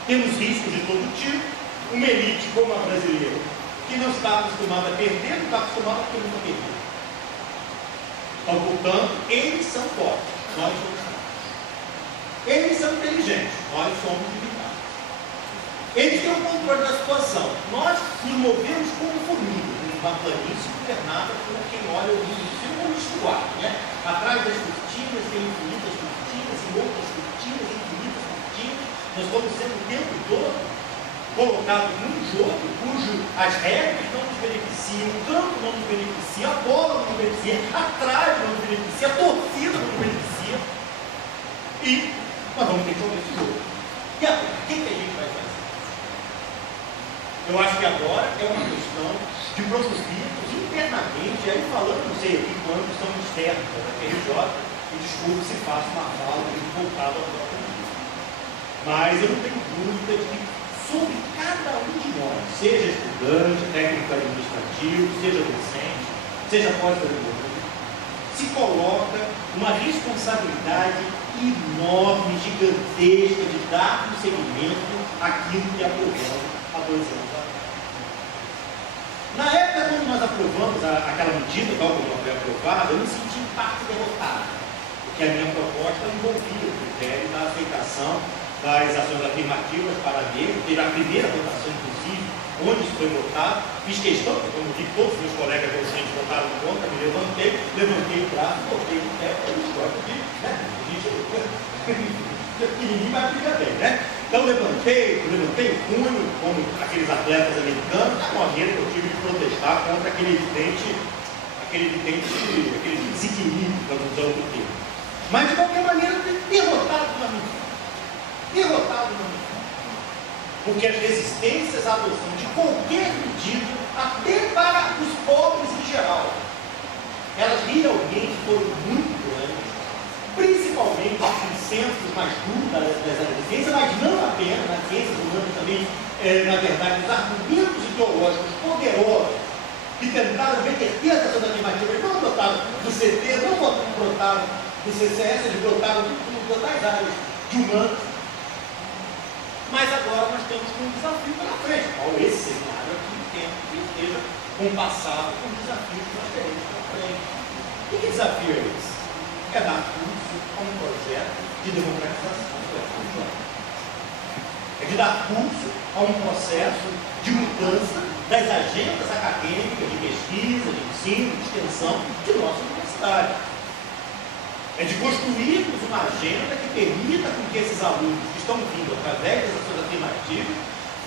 temos riscos de todo tipo, uma elite como a brasileira, que não está acostumada a perder, não está acostumada a nunca perder. Então, portanto, eles são fortes, nós somos fracos. Eles são inteligentes, nós somos limitados. Eles têm o controle da situação. Nós nos movemos como formigas, uma planície governada por quem olha o mundo de cima como estuário, né? Atrás das cortinas tem infinitas cortinas e outras cortinas, infinitas cortinas. Nós estamos sendo o tempo todo colocados num jogo as regras não nos beneficiam, o campo não nos beneficia, a bola não nos beneficia, a trave não nos beneficia, a torcida não nos beneficia. E nós vamos ter que jogar esse jogo. E agora, o que a gente vai fazer? Eu acho que agora é uma questão de produzirmos internamente, aí falando, não sei aqui quando estamos externos da PRJ, e desculpe se faço uma fala voltada ao próprio mundo. Mas eu não tenho dúvida de que sobre cada um de nós, seja estudante, técnico administrativo, seja docente, seja pós-graduando, se coloca uma responsabilidade enorme, gigantesca de dar um seguimento àquilo que aprovamos há 2 anos atrás. Na época, quando nós aprovamos aquela medida, tal como ela foi aprovada, eu me senti em parte derrotado, porque a minha proposta envolvia o critério da aceitação das ações afirmativas para negros, teve a primeira votação, inclusive, onde isso foi votado, fiz questão, como vi todos os meus colegas docentes votaram contra, me levantei o braço, botei o pé, para eles gostam de, né, a gente, pequenininho vai brigar bem, né? Então levantei o punho, como aqueles atletas americanos, com a maneira que eu tive de protestar contra aquele desequilíbrio da visão do tempo. Mas de qualquer maneira, derrotado na minha. Porque as resistências à adoção de qualquer medida, até para os pobres em geral, elas realmente foram muito grandes, principalmente nos centros mais duros das ciências, mas não apenas, nas ciências humanas também, na verdade, os argumentos ideológicos poderosos que tentaram reverter as ações afirmativas, não brotaram do CT, não brotaram do CCS, eles brotaram de todas as áreas de humanas. Mas agora nós temos um desafio pela frente. Qual esse cenário aqui tem que esteja compassado com o desafio que nós teremos pela frente. E que desafio é esse? É dar curso a um projeto de democratização do FRJ. É de dar curso a um processo de mudança das agendas acadêmicas de pesquisa, de ensino, de extensão de nossa universidade. É de construirmos uma agenda que permita com que esses alunos que estão vindo através das ações afirmativas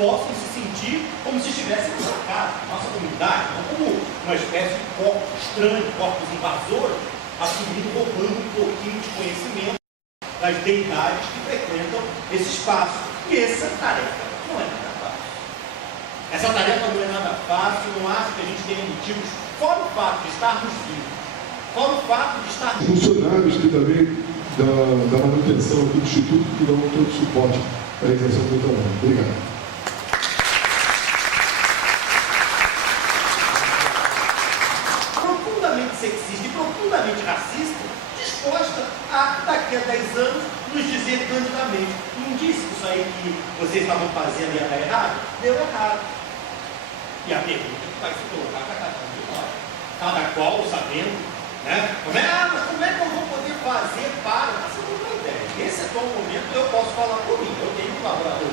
possam se sentir como se estivessem na nossa casa, na nossa comunidade, não como uma espécie de corpo estranho, corpos invasores, assumindo, roubando um pouquinho de conhecimento das deidades que frequentam esse espaço. E essa tarefa não é nada fácil. Essa tarefa não é nada fácil, não acho que a gente tenha motivos, fora o fato de estarmos vivos, fora o fato de estar... Funcionários que também da manutenção aqui do Instituto que dão todo o suporte para a exerção do trabalho. Obrigado. Profundamente sexista e profundamente racista, disposta a daqui a 10 anos nos dizer candidamente: não disse que isso aí que vocês estavam fazendo ia dar errado? Deu errado. E a pergunta que vai se colocar para cada um de nós, cada qual sabendo, né? Mas como é que eu vou poder fazer para? Essa não é uma ideia. Nesse atual momento eu posso falar por mim. Eu tenho um laboratório,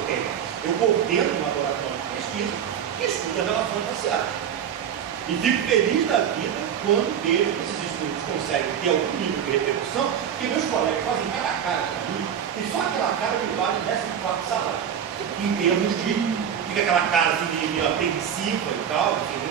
eu coordeno um laboratório de pesquisa que estuda relações raciais. E fico feliz da vida quando vejo que esses estudos conseguem ter algum nível de repercussão, que meus colegas fazem cara a cara para mim, e só aquela cara me vale 14º salário. Em termos de, fica aquela cara assim, meio apreensiva e tal, enfim,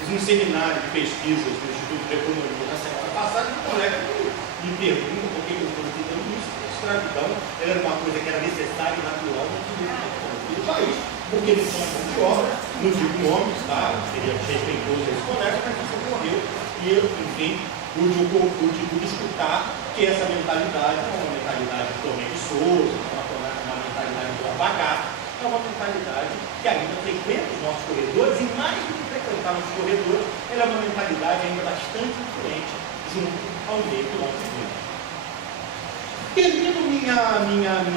fiz um seminário de pesquisas do Instituto de Economia na semana passada, e um colega me pergunta por que eu estou estudando isso, porque a escravidão era uma coisa que era necessária e natural no desenvolvimento do país, porque eles são de obra, não digo nomes, tá? Seria respeitoso a esse colega, mas isso ocorreu, e eu, enfim, pude escutar que essa mentalidade não é uma mentalidade de Tomé de Souza, não é uma mentalidade do Abacá, é uma mentalidade que ainda frequenta os nossos corredores, e mais do que frequentar os corredores, ela é uma mentalidade ainda bastante influente junto ao meio que nós vivemos. Termino minha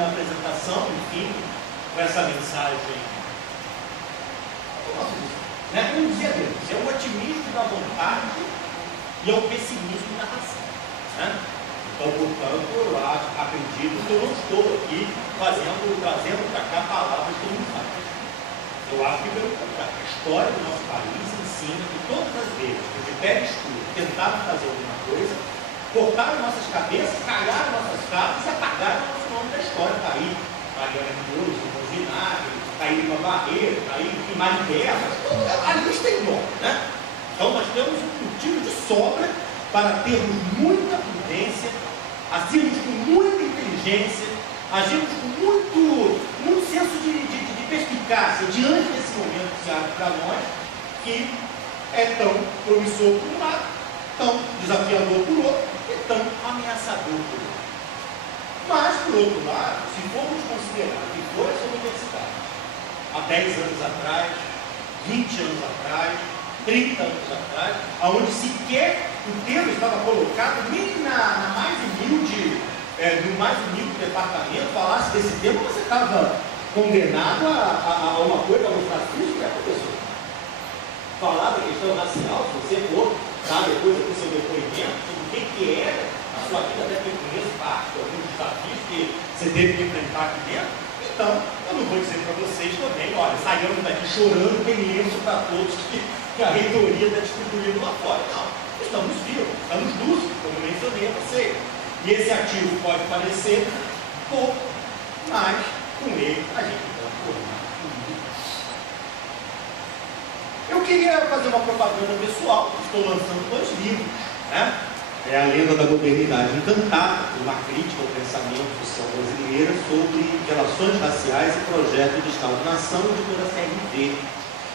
apresentação, enfim, com essa mensagem. Como dizia Deus, é o otimismo da vontade e é o pessimismo da razão. Né? Então, portanto, eu acredito que eu não estou aqui trazendo para cá palavras que não sabem. Eu acho que, pelo contrário, a história do nosso país ensina que todas as vezes que de pé escuro tentaram fazer alguma coisa, cortaram nossas cabeças, cagaram nossas casas e apagaram o nosso nome da história. Está aí Mariana Flores, João Vinagre, está aí uma barreira, está aí em Marighella, a lista é enorme, né? Então nós temos um motivo de sobra para termos muita prudência, agirmos com muita inteligência, agirmos com muito senso de perspicácia diante desse momento que se abre para nós, que é tão promissor por um lado, tão desafiador por outro e tão ameaçador por outro. Mas, por outro lado, se formos considerar que foi essa universidade há 10 anos atrás, 20 anos atrás, 30 anos atrás, onde sequer o termo estava colocado nem na mais humilde, no mais humilde departamento, falasse desse tema, você estava condenado a uma coisa, a um fascismo, que é professor. Falar da questão racial, se você for, depois do seu depoimento, sobre o que era a sua vida, até que eu conheço parte de alguns desafios que você teve que enfrentar aqui dentro. Então, eu não vou dizer para vocês também, olha, saímos daqui chorando imenso para todos que a reitoria está distribuindo lá fora. Não, estamos vivos, estamos lúcidos, como eu mencionei a vocês. E esse ativo pode parecer pouco, mas com ele a gente pode formar tudo. Eu queria fazer uma propaganda pessoal, estou lançando 2 livros, né? É a Lenda da Modernidade Encantada, uma crítica ao pensamento social brasileiro sobre relações raciais e projeto de Estado-nação, editora CRV.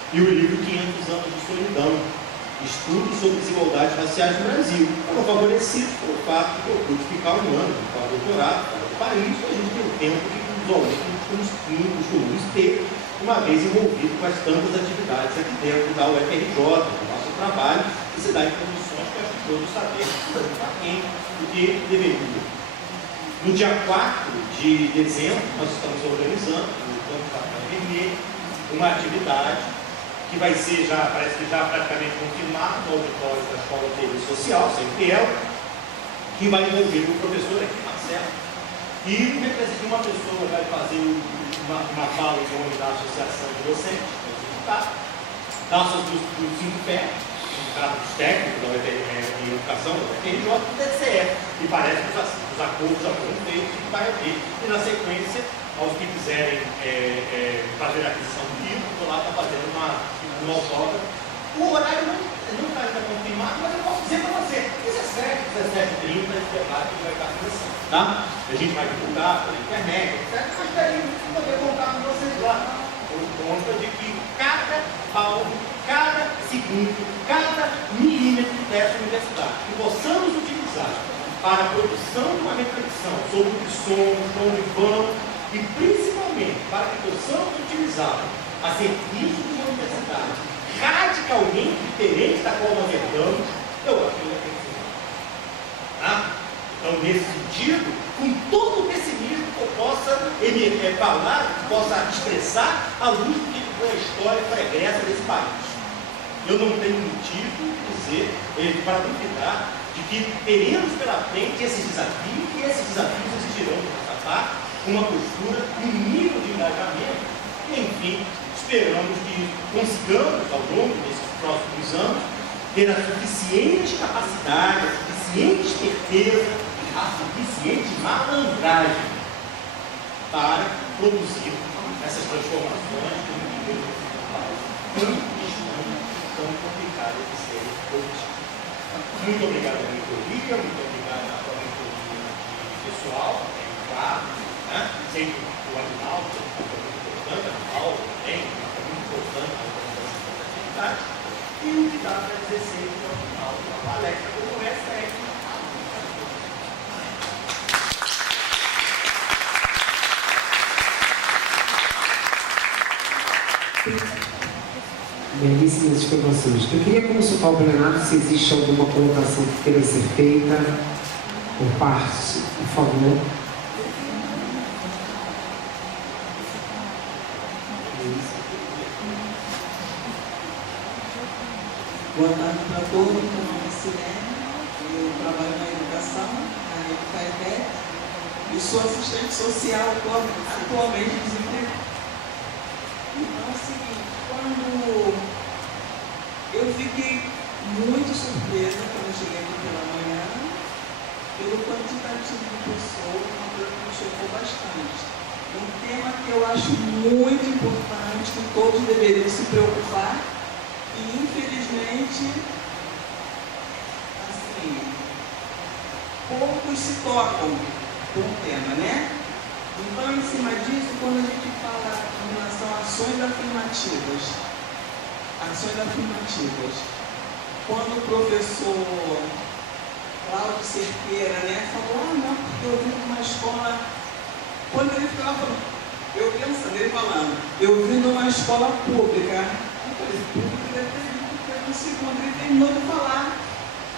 E o livro 500 anos de solidão, estudos sobre desigualdades raciais no Brasil. Foram favorecidos pelo fato de que eu pude ficar 1 ano para o doutorado fora do país, a gente tem um tempo que usualmente costumamos ter, uma vez envolvido com as tantas atividades aqui dentro da UFRJ, do nosso trabalho, que se dá em condições que acho que todos sabemos para quem do que deveria. No dia 4 de dezembro, nós estamos organizando, no Campo Capitão Vermelho, uma atividade que vai ser, parece que já praticamente confirmada no auditório da Escola de Serviço Social, sempre ela, que vai envolver o professor aqui, Marcelo, e uma pessoa vai fazer uma fala em nome da Associação de Docentes, dos 5 pés, dos técnicos da UFRJ, Educação, da UFRJ, do DCE, e parece que os acordos já foram feitos e que vai haver. E na sequência, aos que quiserem fazer a aquisição do livro, estou lá está fazendo um autógrafo. O horário não está ainda confirmado, mas eu posso dizer para você, 17h30 esse debate vai estar começando, tá? A gente vai divulgar pela internet, etc. Mas daí poder contar com vocês lá, por conta de que cada palmo, cada segundo, cada milímetro dessa universidade, que possamos utilizar para a produção de uma reflexão sobre o que somos, para onde vamos, e principalmente para que possamos utilizar a serviço de uma universidade radicalmente diferente da qual nós herdamos, eu acho que ele é que tá? Então, nesse sentido, com todo o pessimismo que eu possa falar, que possa expressar à luz do que foi a história pregressa desse país. Eu não tenho motivo de dizer, para duvidar, de que teremos pela frente esses desafios, e esses desafios exigirão de nossa parte uma postura, um nível de engajamento, e, enfim, esperamos que consigamos, ao longo desses próximos anos, ter a suficiente capacidade, a suficiente esperteza, a suficiente malandragem para produzir essas transformações que no nível tão distante, tão complicado de serem produzidas. Muito obrigado à mentoria, muito obrigado à sua mentoria pessoal, claro, né? Sempre o animal, que é muito importante, a Paulo também, é muito importante na organização da atividade. E o que dá para dizer sempre ao final de uma palestra como essa é que belíssimas explanações. Eu queria consultar o plenário se existe alguma colocação que queira ser feita por parte, por favor. Boa tarde para todos, meu nome é Silene, eu trabalho na educação, na EducaEPET, e sou assistente social atualmente desempregado. Então é o seguinte, quando eu fiquei muito surpresa quando eu cheguei aqui pela manhã, pelo quantitativo de pessoas, uma coisa que me chocou bastante. Um tema que eu acho muito importante, que todos deveriam se preocupar, e infelizmente, assim, poucos se tocam com o tema, né? Então, em cima disso, quando a gente fala em relação a ações afirmativas, quando o professor Cláudio Cerqueira, né, falou, não, porque eu vim de uma escola, quando ele ficava falando, eu pensando, ele falando, eu vim de uma escola pública, eu falei, pública deve ter vindo, porque no segundo ele terminou de falar,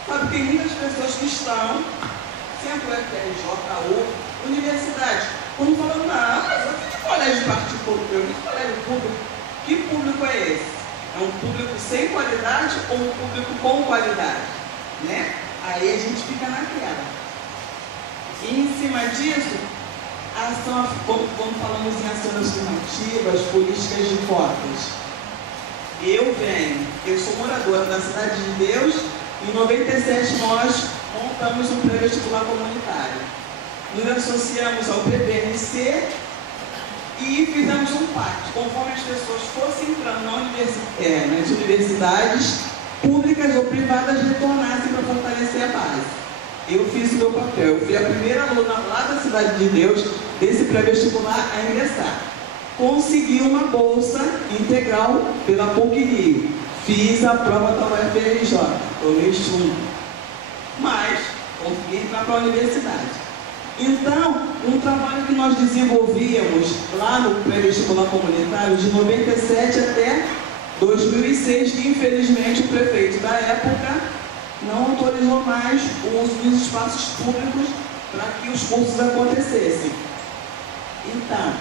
sabe, tem muitas pessoas que estão, sempre o FRJ, U, universidade, quando falam, não, mas eu vim de colégio particular, eu vim de colégio público, que público é esse? É um público sem qualidade ou um público com qualidade, né? Aí a gente fica naquela. E em cima disso, quando falamos em ações afirmativas, políticas de cotas, eu sou moradora da Cidade de Deus, e em 97 nós montamos um pré-vestibular comunitário. Nos associamos ao PPNC e fizemos um pacto, conforme as pessoas fossem entrando nas universidades públicas ou privadas, retornassem para fortalecer a base. Eu fiz o meu papel, eu fui a primeira aluna lá da Cidade de Deus, desse pré-vestibular, a ingressar. Consegui uma bolsa integral pela PUC-Rio. Fiz a prova da UFRJ, tomei chumbo. Mas consegui entrar para a universidade. Então, um trabalho que nós desenvolvíamos lá no pré-vestibular comunitário de 97 até 2006, que infelizmente o prefeito da época não autorizou mais o uso dos espaços públicos para que os cursos acontecessem. Então,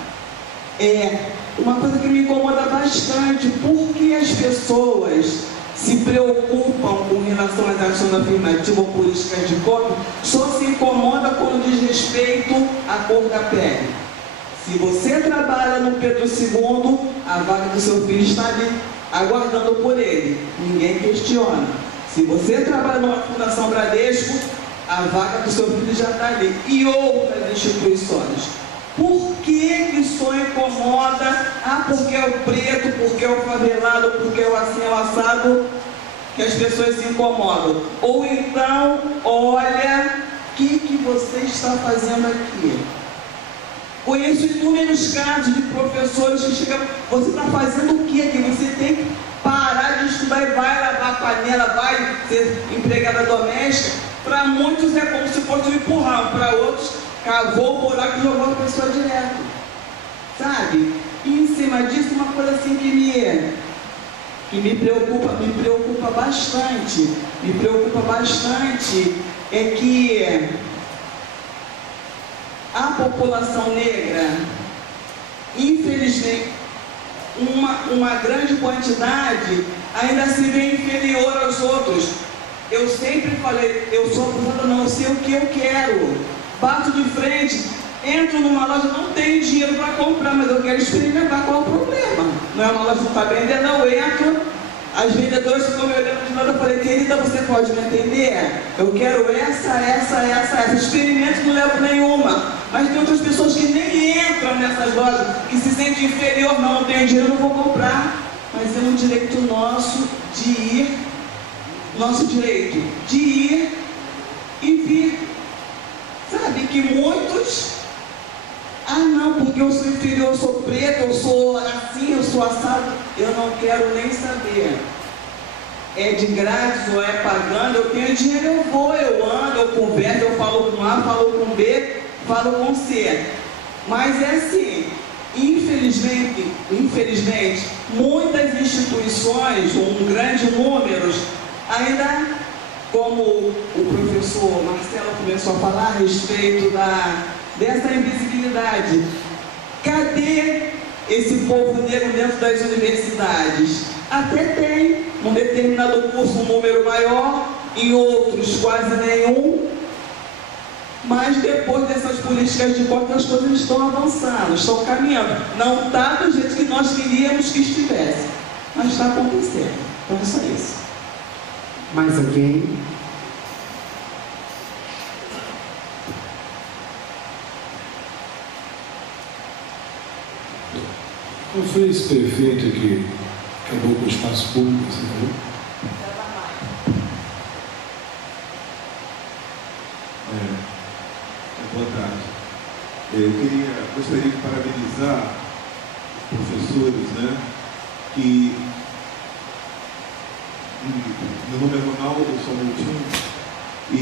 uma coisa que me incomoda bastante, porque as pessoas se preocupam com relação às ações afirmativas ou políticas de cota, só se incomoda quando diz respeito à cor da pele. Se você trabalha no Pedro II, a vaga do seu filho está ali, aguardando por ele. Ninguém questiona. Se você trabalha numa Fundação Bradesco, a vaga do seu filho já está ali. E outras instituições. Por que só incomoda? Ah, porque é o preto, porque é o favelado, porque é o assim, é o assado, que as pessoas se incomodam. Ou então, olha, o que você está fazendo aqui? Conheço inúmeros casos de professores que chegam, você está fazendo o que aqui? Você tem que parar de estudar e vai lavar a panela, vai ser empregada doméstica. Para muitos é como se fosse um empurrão, para outros cavou o buraco e jogou a pessoa direto, sabe? E em cima disso, uma coisa assim que me preocupa bastante, é que a população negra, infelizmente, uma grande quantidade ainda se vê inferior aos outros. Eu sempre falei, eu sou aposentada, não sei o que eu quero. Bato de frente, entro numa loja, não tenho dinheiro para comprar, mas eu quero experimentar, qual é o problema? Não é uma loja que está vendendo, não, eu entro. As vendedoras ficam me olhando de nada, eu falei, querida, você pode me entender? Eu quero essa. Experimento, não levo nenhuma. Mas tem outras pessoas que nem entram nessas lojas, que se sentem inferior, não tenho dinheiro, não vou comprar. Mas é um direito nosso de ir, e vir. Sabe que muitos, não, porque eu sou inferior, eu sou preto, eu sou assim, eu sou assado, eu não quero nem saber. É de grátis ou é pagando, eu tenho dinheiro, eu vou, eu ando, eu converso, eu falo com A, falo com B, falo com C. Mas é assim, infelizmente, muitas instituições, um grande número, ainda, como o professor Marcelo começou a falar a respeito dessa invisibilidade. Cadê esse povo negro dentro das universidades? Até tem, num determinado curso, um número maior, em outros quase nenhum, mas depois dessas políticas de cota as coisas estão avançando, estão caminhando. Não está do jeito que nós queríamos que estivesse, mas está acontecendo. Então é só isso. Mais alguém? Qual foi esse prefeito que acabou com o espaço público, você falou? Boa tarde. Eu gostaria de parabenizar os professores, que meu nome é Ronaldo, eu sou Moutinho, e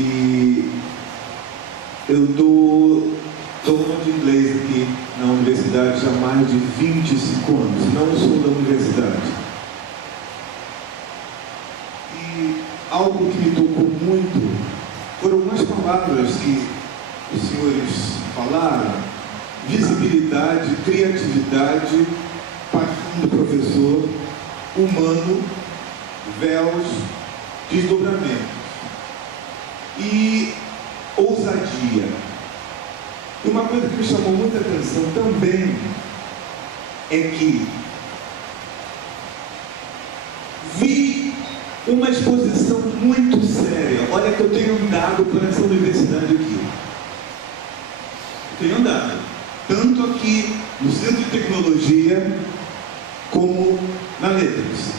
eu dou aula de inglês aqui na universidade já há mais de 25 anos, não sou da universidade. E algo que me tocou muito foram algumas palavras que os senhores falaram: visibilidade, criatividade, paixão do professor, humano, véus, desdobramentos e ousadia. E uma coisa que me chamou muita atenção também é que vi uma exposição muito séria. Olha que eu tenho andado por essa universidade aqui. Tenho andado, tanto aqui no Centro de Tecnologia, como na Letras.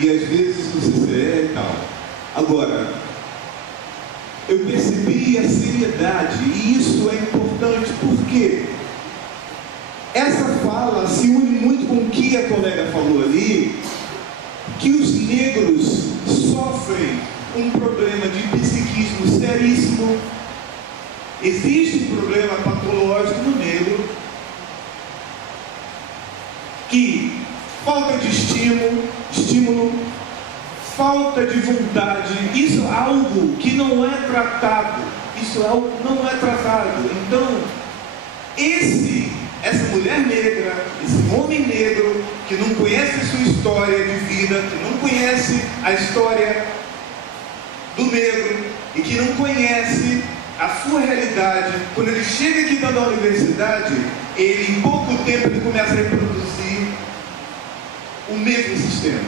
E às vezes no CCE e tal. Agora, eu percebi a seriedade, e isso é importante, porque essa fala se une muito com o que a colega falou ali, que os negros sofrem um problema de psiquismo seríssimo. Existe um problema patológico no negro, que falta de estímulo, falta de vontade, isso é algo que não é tratado, não é tratado. Então, essa mulher negra, esse homem negro, que não conhece a sua história de vida, que não conhece a história do negro, e que não conhece a sua realidade, quando ele chega aqui dentro da universidade, ele em pouco tempo ele começa a reproduzir o mesmo sistema,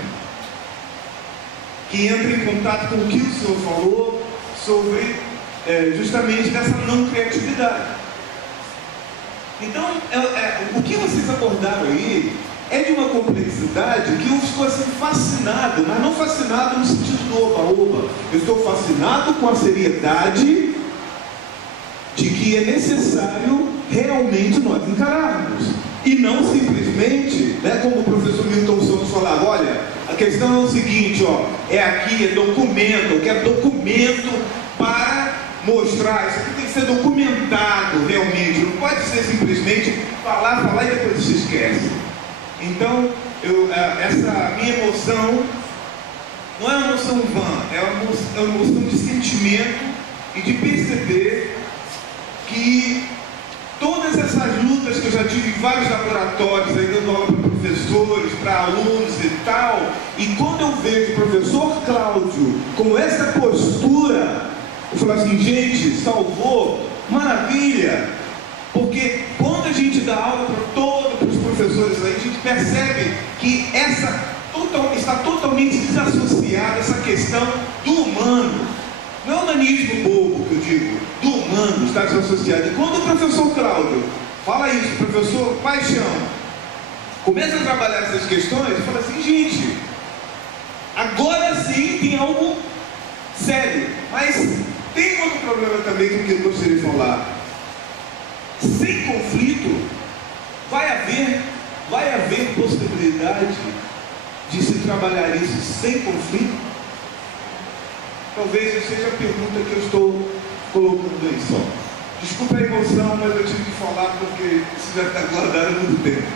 que entra em contato com o que o senhor falou sobre justamente dessa não criatividade. Então, o que vocês abordaram aí é de uma complexidade que eu estou assim fascinado, mas não fascinado no sentido do oba-oba. Eu estou fascinado com a seriedade de que é necessário realmente nós encararmos. E não simplesmente, como o professor Milton Santos falava, olha, a questão é o seguinte, é aqui, é documento, eu quero documento para mostrar, isso aqui tem que ser documentado realmente, não pode ser simplesmente falar e depois se esquece. Então, essa minha emoção não é uma emoção vã, é uma emoção de sentimento e de perceber que que eu já tive vários laboratórios aí dando aula para professores, para alunos e tal, e quando eu vejo o professor Cláudio com essa postura, eu falo assim, gente, salvou, maravilha, porque quando a gente dá aula para os professores aí, a gente percebe que está totalmente desassociada essa questão do humano. Não é o humanismo bobo que eu digo, do humano está desassociado. E quando o professor Cláudio fala isso, o professor Paixão começa a trabalhar essas questões, fala assim, gente, agora sim tem algo sério. Mas tem outro problema também que eu gostaria de falar. Sem conflito, vai haver possibilidade de se trabalhar isso sem conflito? Talvez essa seja a pergunta que eu estou colocando aí só. Desculpa a emoção, mas eu tive que falar porque isso já está guardado há muito tempo.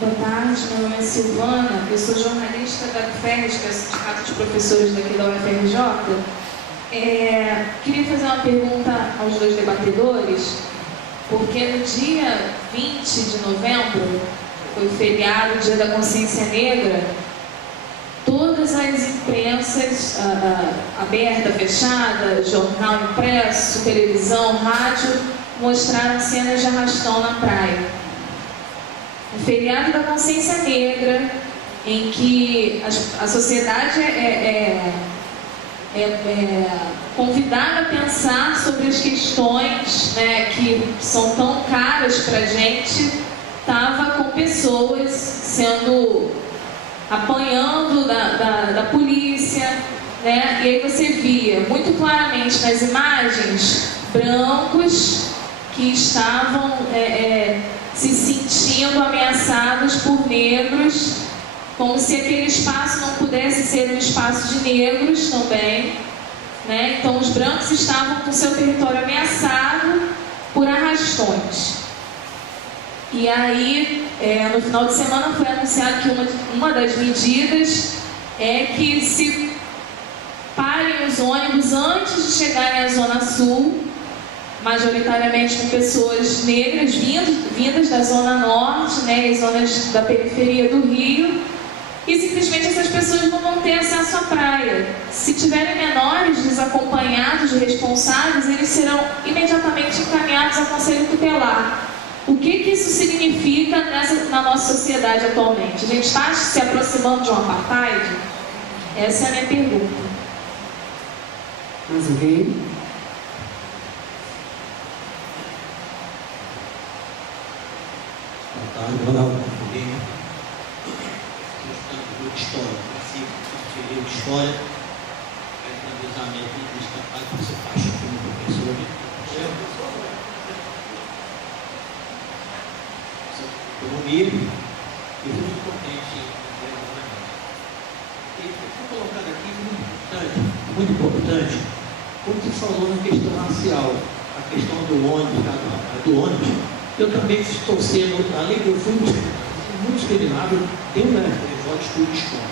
Boa tarde, meu nome é Silvana, eu sou jornalista da UFERJ, que é o Sindicato de Professores daqui da UFRJ. Queria fazer uma pergunta aos dois debatedores, porque no dia 20 de novembro, foi o feriado, Dia da Consciência Negra, todas as imprensas, aberta, fechada, jornal impresso, televisão, rádio, mostraram cenas de arrastão na praia. O feriado da Consciência Negra, em que a sociedade é convidada a pensar sobre as questões, né, que são tão caras para a gente, estava com pessoas apanhando da polícia, né, e aí você via muito claramente nas imagens brancos que estavam se sentindo ameaçados por negros, como se aquele espaço não pudesse ser um espaço de negros também, né? Então os brancos estavam com seu território ameaçado por arrastões. E aí, no final de semana foi anunciado que uma das medidas é que se parem os ônibus antes de chegarem à Zona Sul, majoritariamente com pessoas negras vindas da Zona Norte, né, e zonas da periferia do Rio, e simplesmente essas pessoas não vão ter acesso à praia. Se tiverem menores desacompanhados, responsáveis, eles serão imediatamente encaminhados ao Conselho Tutelar. O que isso significa na nossa sociedade atualmente? A gente está se aproximando de um apartheid? Essa é a minha pergunta. Mais alguém? Boa tarde, Ronaldo Correia. De história, princípio de história, finalizamento do espetáculo que você faz como professor. Economia, e muito contente e foi colocado aqui muito importante, como você falou na questão racial, a questão do ônibus, eu também estou sendo, além que eu fui muito discriminado dentro da FRJ, estudo de escola,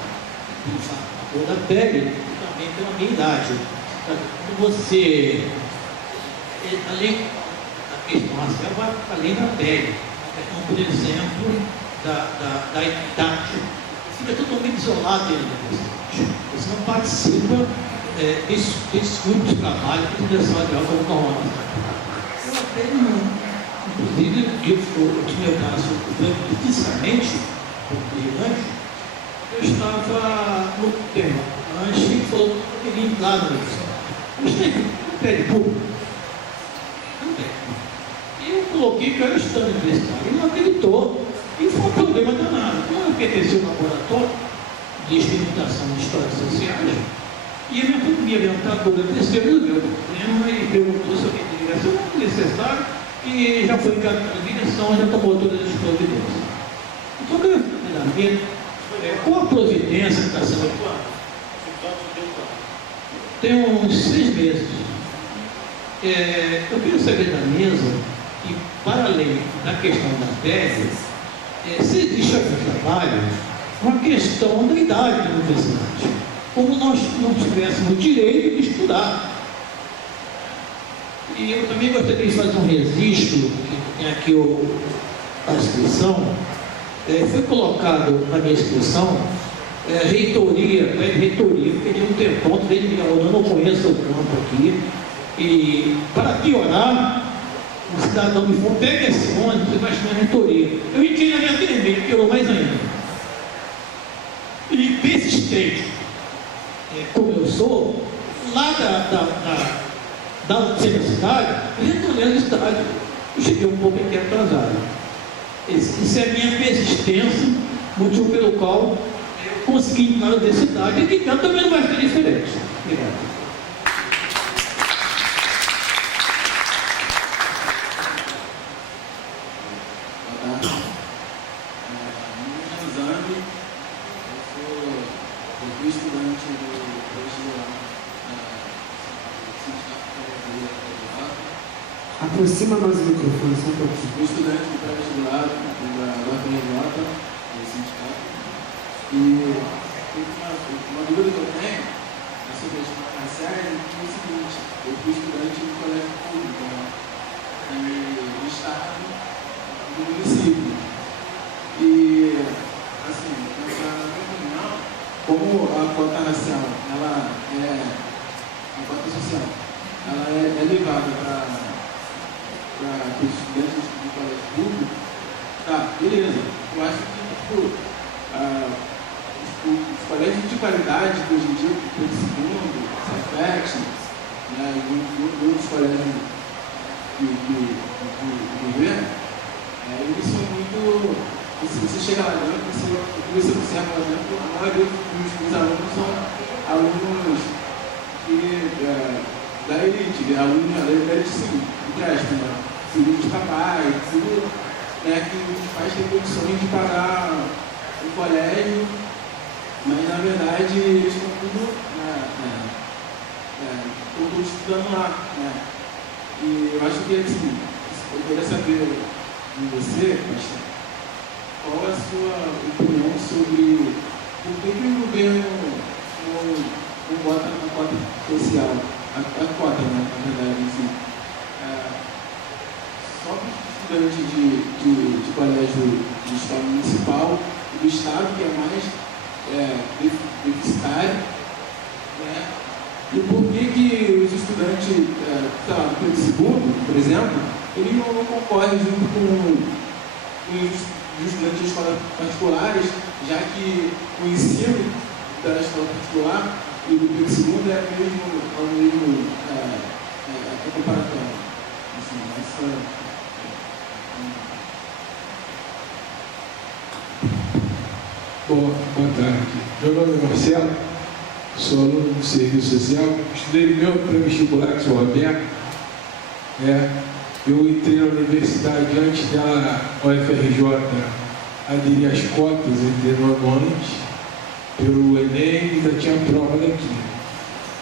a cor da pele e também pela minha idade. Quando você, além da questão racial, vai além da pele, a questão, por exemplo, da idade, fica totalmente isolado dentro da universidade. Você não participa desses grupos de trabalho que não são de alta norma. Eu até não. Inclusive, eu tinha o caso fisicamente, eu estava no tema, antes que falou que eu queria entrar na universidade. Mas não pede público. Não tem. E eu coloquei que eu era estudante universitário, ele não acreditou. E foi um problema danado. Quando eu pertenceu ao laboratório de experimentação de histórias sociais, e a minha orientadora percebeu o meu problema e perguntou se eu queria ser necessário. E já foi encaminhado a direção, já tomou todas as providências. Então, qual a providência que está sendo atuada? Tem uns 6 meses. Eu queria saber da mesa que, para além da questão da pele, se existe algum trabalho uma questão da idade da universidade, como nós não tivéssemos direito de estudar. E eu também gostaria de fazer um registro, que tem aqui a inscrição, foi colocado na minha inscrição, reitoria, porque de um tempão, desde minha aula, eu não conheço o campo aqui, e para piorar, o cidadão me falou, pega esse ônibus, você vai estudar na reitoria. Eu entrei na minha TV, piorou mais ainda. E persistente, como eu sou, lá da cidade, retornei à cidade. Eu cheguei um pouco aqui atrasado. Isso é a minha persistência, motivo pelo qual eu consegui ir na universidade, e que também não vai ser diferente. Obrigado. Aproxima mais o microfone, só um pouquinho. Sou estudante do pré-vestibular da UFRJ, do sindicato, e uma dúvida que eu tenho sobre as parciais é o seguinte: eu fui estudante do colégio público, né, e do estado do município. E, assim, na minha opinião, como a cota racial, ela a cota social, ela é levada para os estudantes do colégio público, tá, beleza. Eu acho que os colégios de qualidade que hoje em dia, o segundo, Cefet, né, e outros colégios do governo, eles são muito. Você chega lá dentro, você observa lá dentro, a maioria dos alunos são alunos da elite, alunos da elite, sim, entre aspas, né? Filhos de papai, tudo, né, que os pais têm condições de pagar o colégio, mas na verdade eles estão tudo estudando lá, né? E eu acho que assim, eu queria saber de você, pastor, qual é a sua opinião sobre por que o governo não bota na cota social, a cota, né, na verdade, assim, só para os estudantes de colégio de escola municipal e do estado, que é mais deficitário, né? E por que os estudantes, sei lá, do Pedro II, por exemplo, eles não concorrem junto com os estudantes de escolas particulares, já que o ensino da escola particular e do Pedro II é o mesmo comparatório. Assim, Boa tarde. Meu nome é Marcelo, sou aluno do Serviço Social, estudei no meu pré-vestibular de São Roberto. Eu entrei na universidade antes da UFRJ aderir às cotas, entrei no ano antes, pelo Enem, e ainda tinha prova daqui.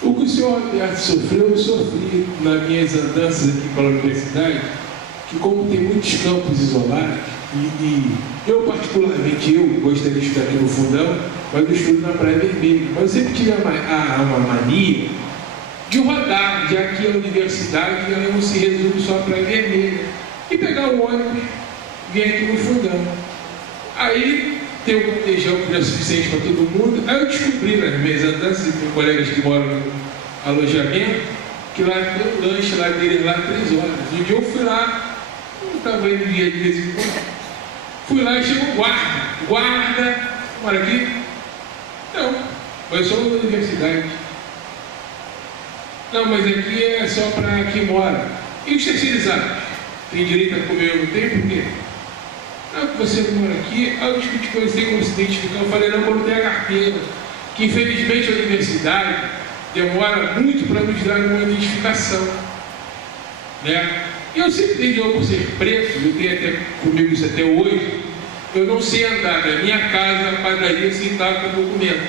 O que o senhor Alberto sofreu, eu sofri nas minhas andanças aqui pela universidade, que como tem muitos campos isolados, e eu particularmente, gostaria de estudar aqui no Fundão, mas eu estudo na Praia Vermelha. Mas eu sempre tive uma mania de rodar, já que a universidade ela não se resume só à Praia Vermelha, e pegar o ônibus e vir aqui no Fundão. Aí tem um bandejão que já é suficiente para todo mundo. Aí eu descobri nas minhas andanças com colegas que moram no alojamento, que lá tem um lanche lá deles lá 3 horas. Um dia eu fui lá, não estava indo dia de vez em quando. Fui lá e chegou guarda, mora aqui? Não, mas só na universidade. Não, mas aqui é só para quem mora. E os terceirizados? Tem direito a comer, eu não tenho, por quê? Não, você não mora aqui, eu discuti com você como se identificar. Eu falei, não, eu não tenho a carteira. Que infelizmente a universidade demora muito para nos dar uma identificação, né? E eu sempre desde eu por ser preto, eu tenho até comigo isso até hoje, eu não sei andar da minha casa à padaria sem estar com documento.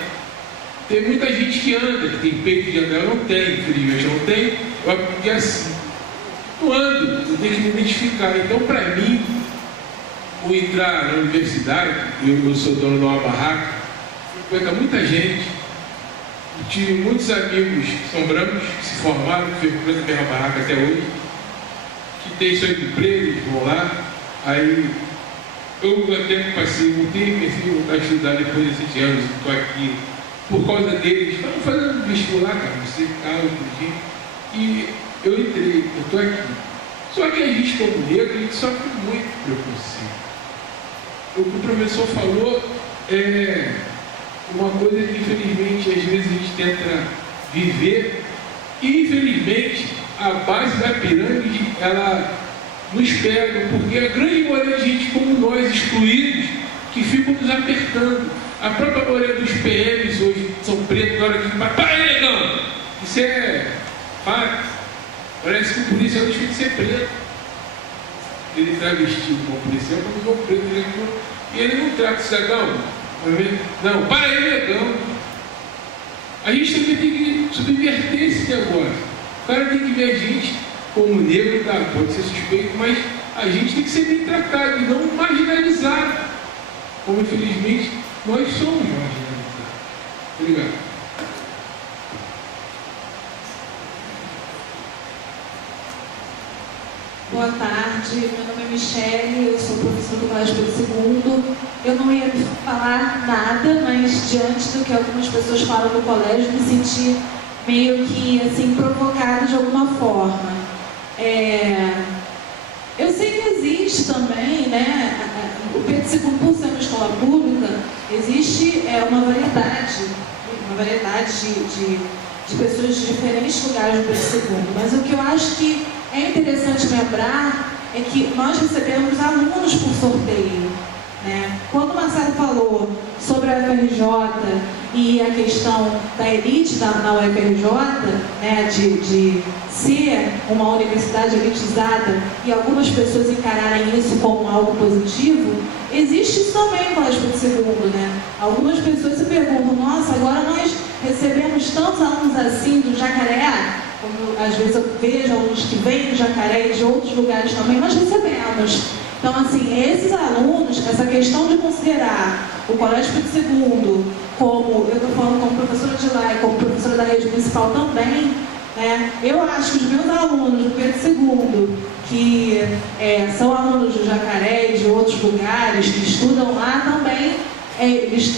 Tem muita gente que anda, que tem peito de andar, eu não tenho, infelizmente eu não tenho, eu aprendi assim. Não ando, eu tenho que me identificar. Então, para mim, ou entrar na universidade, eu sou dono de uma barraca, frequenta muita gente, tive muitos amigos que são brancos, que se formaram, que frequentam a mesma barraca até hoje, que tem seu emprego, eles vão lá, aí eu até passei, voltei, pensei em voltar a estudar depois de 7 anos, estou aqui, por causa deles, estavam fazendo vestibular, cara, você ficava, e eu entrei, eu estou aqui. Só que a gente, como negro, a gente sofre muito preconceito. O que o professor falou é uma coisa que, infelizmente, às vezes a gente tenta viver, e, infelizmente, a base da pirâmide, ela nos pega, porque a grande maioria de gente como nós, excluídos, que ficam nos apertando. A própria maioria dos PMs hoje são pretos, na hora que para negão! Isso é fato. Parece que o policial deixa de ser preto. Ele está vestido como policial, mas não preto, e ele não trata o cidadão. Não, para aí, negão. A gente também tem que subverter esse negócio. O cara tem que ver a gente como negro, tá? Pode ser suspeito, mas a gente tem que ser bem tratado e não marginalizado. Como infelizmente nós somos marginalizados. Obrigado. Boa tarde, meu nome é Michele, eu sou professora do Colégio Pedro II. Eu não ia falar nada, mas diante do que algumas pessoas falam do colégio, me senti meio que assim, provocada de alguma forma. Eu sei que existe também, né, o Pedro II, por ser uma escola pública, existe uma variedade de pessoas de diferentes lugares do Pedro II, mas o que eu acho que é interessante lembrar é que nós recebemos alunos por sorteio, né? Quando o Marcelo falou sobre a UFRJ e a questão da elite na UFRJ, né, de ser uma universidade elitizada e algumas pessoas encararem isso como algo positivo, existe isso também no Colégio Pedro II, né? Algumas pessoas se perguntam, nossa, agora nós recebemos tantos alunos assim do Jacaré, como às vezes eu vejo alunos que vêm do Jacaré e de outros lugares também, nós recebemos. Então, assim, esses alunos, essa questão de considerar o Colégio Pedro II como, eu estou falando como professora de lá e como professora da rede municipal também, né? Eu acho que os meus alunos do Pedro II, que são alunos do Jacaré e de outros lugares, que estudam lá também, eles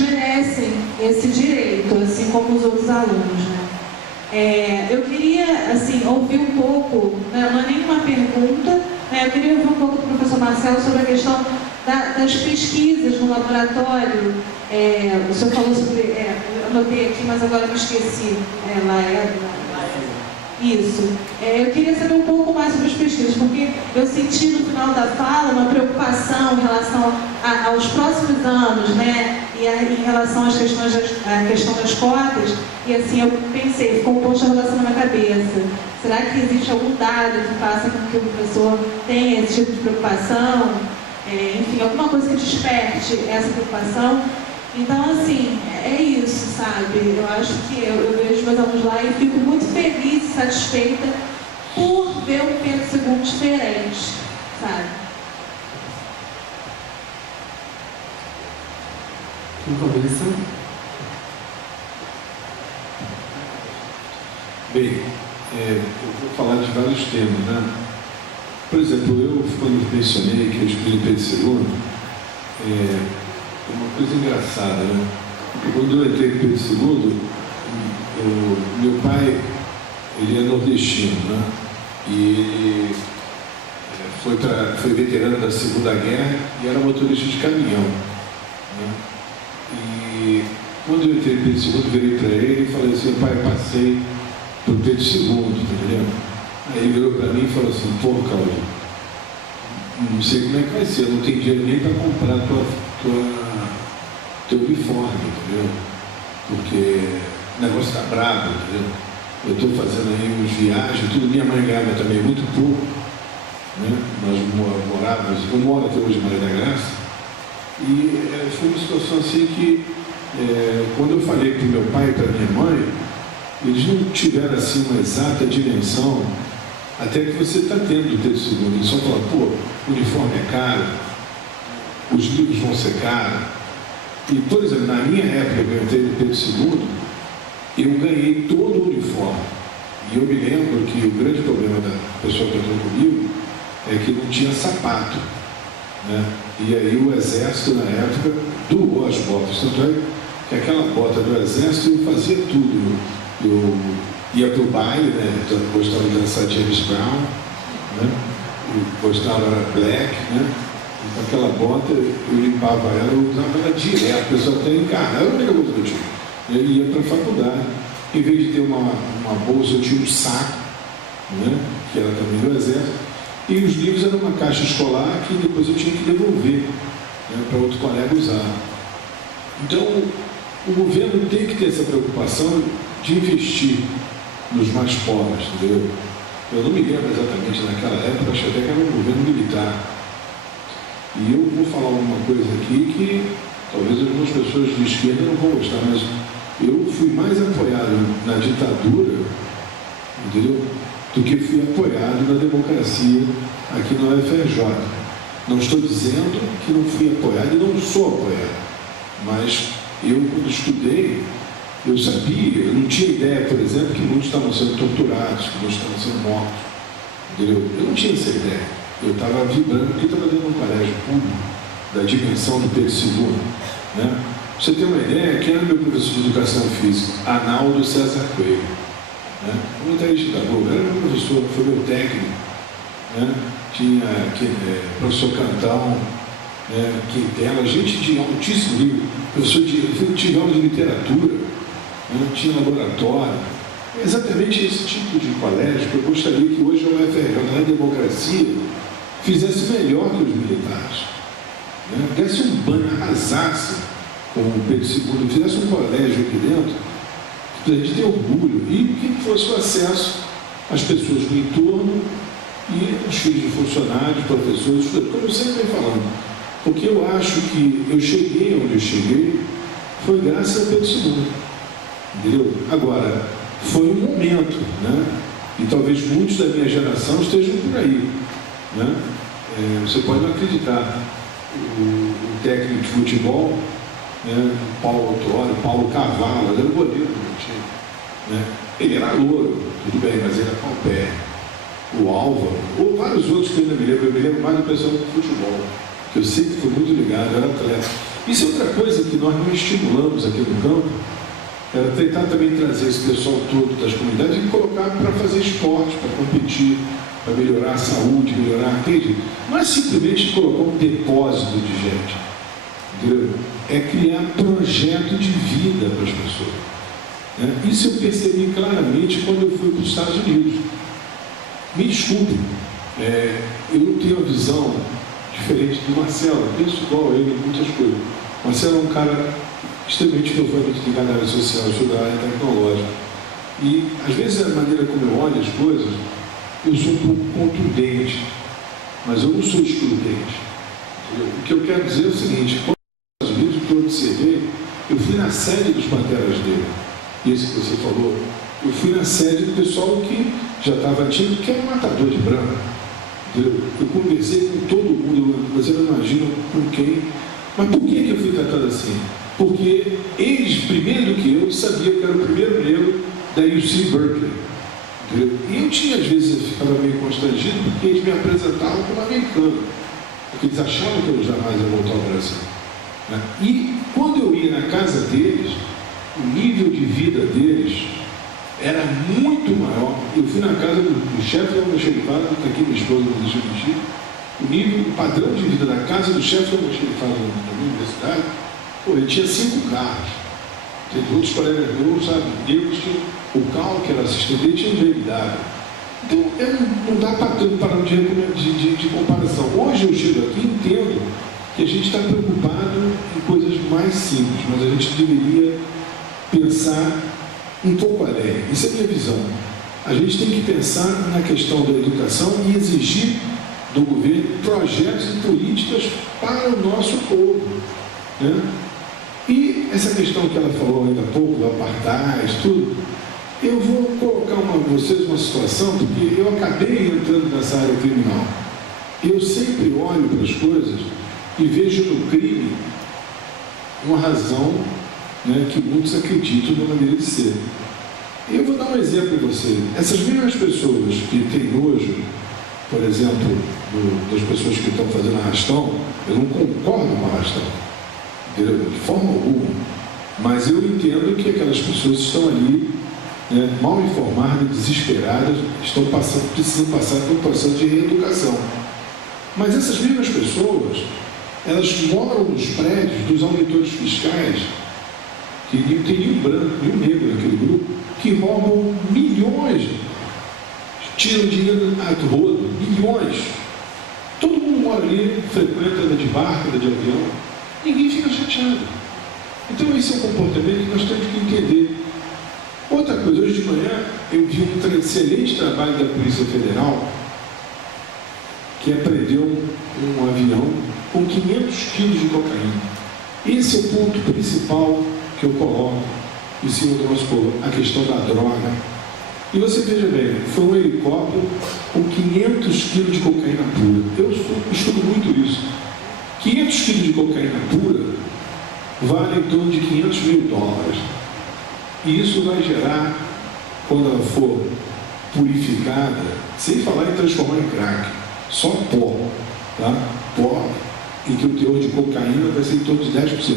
merecem esse direito, assim como os outros alunos, né? Eu queria, assim, ouvir um pouco, né, não é nenhuma pergunta, né, eu queria ouvir um pouco do professor Marcelo sobre a questão das pesquisas no laboratório. O senhor falou sobre, eu anotei aqui, mas agora me esqueci, isso. Eu queria saber um pouco mais sobre as pesquisas, porque eu senti no final da fala uma preocupação em relação aos próximos anos, né? E em relação às questões à questão das cotas, e assim, eu pensei, ficou um ponto de relação na minha cabeça. Será que existe algum dado que faça com que o professor tenha esse tipo de preocupação? Enfim, alguma coisa que desperte essa preocupação? Então, assim, é isso, sabe? Eu acho que eu vejo meus alunos lá e fico muito feliz e satisfeita por ver um Pedro II diferente, sabe? Quem começa? Bem, eu vou falar de vários temas, né? Por exemplo, eu, quando mencionei que eu escolhi Pedro II, uma coisa engraçada, né? Porque quando eu entrei em Pedro II, meu pai, ele é nordestino, né? E ele foi veterano da Segunda Guerra e era motorista de caminhão, né? E quando eu entrei em Pedro II, virei para ele e falei assim, pai, passei por Pedro II, entendeu? Aí ele virou para mim e falou assim, pô, Cláudio, não sei como é que vai ser, eu não tenho dinheiro nem para comprar teu uniforme, entendeu? Porque o negócio está bravo, entendeu? Eu estou fazendo aí uns viagens, tudo, minha mãe ganhava também muito pouco, né? Nós morávamos, eu moro até hoje em Maria da Graça, e foi uma situação assim que, quando eu falei para o meu pai e para minha mãe, eles não tiveram assim uma exata dimensão, até que você está tendo o Pedro II, eles só falam, pô, o uniforme é caro, os livros vão ser caros. E, por exemplo, na minha época, eu entrei no Pedro II, eu ganhei todo o uniforme. E eu me lembro que o grande problema da pessoa que entrou comigo é que não tinha sapato, né? E aí o exército, na época, doou as botas. Tanto é que aquela bota do exército eu fazia tudo. Eu ia para o baile, né? Eu gostava de dançar James Brown, né? Eu gostava de Black, né? Então, aquela bota, eu limpava ela, eu usava ela direto, a pessoa até encarnar, era a única coisa que eu tinha. Eu ia para a faculdade. Em vez de ter uma bolsa, eu tinha um saco, né? Que era também do exército. E os livros eram uma caixa escolar que depois eu tinha que devolver, né? Para outro colega usar. Então, o governo tem que ter essa preocupação de investir nos mais pobres, entendeu? Eu não me lembro exatamente naquela época, acho até que era um governo militar. E eu vou falar uma coisa aqui que talvez algumas pessoas de esquerda não vão gostar, mas eu fui mais apoiado na ditadura, entendeu? Do que fui apoiado na democracia aqui na UFRJ. Não estou dizendo que não fui apoiado e não sou apoiado, mas eu, quando estudei, eu sabia, eu não tinha ideia, por exemplo, que muitos estavam sendo torturados, que muitos estavam sendo mortos, entendeu? Eu não tinha essa ideia. Eu estava vibrando porque estava dentro de um colégio público da dimensão do Pedro II, né? Pra você ter uma ideia, quem era meu professor de educação física? Arnaldo César Coelho, né? Eu não tenho estudador, era meu professor, foi meu técnico, né? Tinha professor Cantão, né? Quintela, gente de altíssimo nível, professor tive aula de literatura, né? Tinha laboratório. É exatamente esse tipo de colégio que eu gostaria que hoje a UFRJ, na democracia, fizesse melhor que os militares, né? Desse um banho, arrasasse com o Pedro II, fizesse um colégio aqui dentro, para a gente ter orgulho, e que fosse o acesso às pessoas do entorno e os filhos de funcionários, professores, como eu sempre venho falando, porque eu acho que eu cheguei onde eu cheguei, foi graças a Pedro II, entendeu? Agora, foi um momento, né? E talvez muitos da minha geração estejam por aí, né? Você pode não acreditar, o técnico de futebol, né? Paulo Autório, Paulo Cavalo, era o goleiro do time, né? Ele era louro, tudo bem, mas ele era com o pé. O Álvaro, ou vários outros que eu ainda me lembro mais do pessoal do futebol, que eu sempre fui muito ligado, eu era atleta. Isso é outra coisa que nós não estimulamos aqui no campo, era tentar também trazer esse pessoal todo das comunidades e colocar para fazer esporte, para competir, para melhorar a saúde, melhorar a rede. Não é simplesmente colocar um depósito de gente, entendeu? É criar projeto de vida para as pessoas, né? Isso eu percebi claramente quando eu fui para os Estados Unidos. Me desculpe, eu não tenho uma visão diferente do Marcelo, eu penso igual a ele em muitas coisas. O Marcelo é um cara extremamente profundamente ligado na área social, eu sou da área tecnológica. E, às vezes, a maneira como eu olho as coisas, eu sou um pouco contundente, mas eu não sou excludente. Entendeu? O que eu quero dizer é o seguinte, quando nos Estados Unidos, o que eu observei, eu fui na sede dos pateras dele, esse que você falou, eu fui na sede do pessoal que já estava ativo, que era um matador de branco. Entendeu? Eu conversei com todo mundo, você não imagina com quem, mas por que eu fui tratado assim? Porque eles, primeiro do que eu, sabiam que eu era o primeiro negro da UC Berkeley. Entendeu? E eu tinha, às vezes, eu ficava meio constrangido porque eles me apresentavam como americano, porque eles achavam que eu jamais ia voltar ao Brasil, né? E quando eu ia na casa deles, o nível de vida deles era muito maior. Eu fui na casa do chefe da almoxarifada, que aqui minha esposa me deixou mentir, o padrão de vida da casa do chefe da almoxarifada da minha universidade, pô, ele tinha 5 carros. Tem outros colegas meus, sabe, negros, que o carro que era assistente dele tinha um BMW. Então, não dá para ter um parâmetro de comparação. Hoje eu chego aqui e entendo que a gente está preocupado em coisas mais simples, mas a gente deveria pensar um pouco além. Isso é a minha visão. A gente tem que pensar na questão da educação e exigir do governo projetos e políticas para o nosso povo, né? E essa questão que ela falou ainda há pouco, do apartheid, tudo, eu vou colocar vocês uma situação, porque eu acabei entrando nessa área criminal. Eu sempre olho para as coisas e vejo no crime uma razão, né, que muitos acreditam na maneira de ser. E eu vou dar um exemplo para você. Essas mesmas pessoas que têm nojo, por exemplo, das pessoas que estão fazendo arrastão, eu não concordo com arrastão, de forma alguma, mas eu entendo que aquelas pessoas estão ali, né, mal informadas, desesperadas, precisam passar por um processo de reeducação. Mas essas mesmas pessoas, elas moram nos prédios dos auditores fiscais, que não tem nenhum branco, nenhum negro naquele grupo, que roubam milhões, tiram dinheiro a rodo, milhões. Todo mundo mora ali, frequenta, anda de barco, anda de avião, ninguém fica chateado. Então esse é um comportamento que nós temos que entender. Outra coisa, hoje de manhã eu vi um excelente trabalho da Polícia Federal que apreendeu um avião com 500 quilos de cocaína. Esse é o ponto principal que eu coloco em cima do nosso povo, a questão da droga. E você veja bem, foi um helicóptero com 500 quilos de cocaína pura. Eu estudo muito isso. 500 quilos de cocaína pura vale em torno de $500 mil. E isso vai gerar, quando ela for purificada, sem falar em transformar em crack, só pó, tá? Pó, em que o teor de cocaína vai ser em torno de 10%.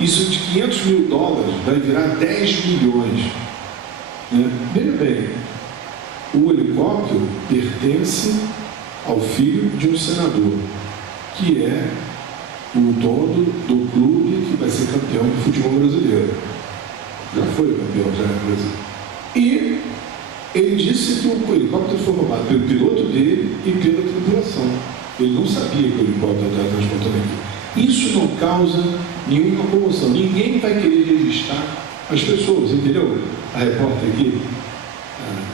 Isso de $500 mil vai virar 10 milhões. Né? Veja bem, o helicóptero pertence ao filho de um senador, que é o dono do clube que vai ser campeão do futebol brasileiro. Já foi campeão, já é brasileiro. E ele disse que o helicóptero foi roubado pelo piloto dele e pela tripulação. Ele não sabia que o helicóptero estava transportando aqui. Isso não causa nenhuma comoção. Ninguém vai querer registrar as pessoas, entendeu? A repórter aqui.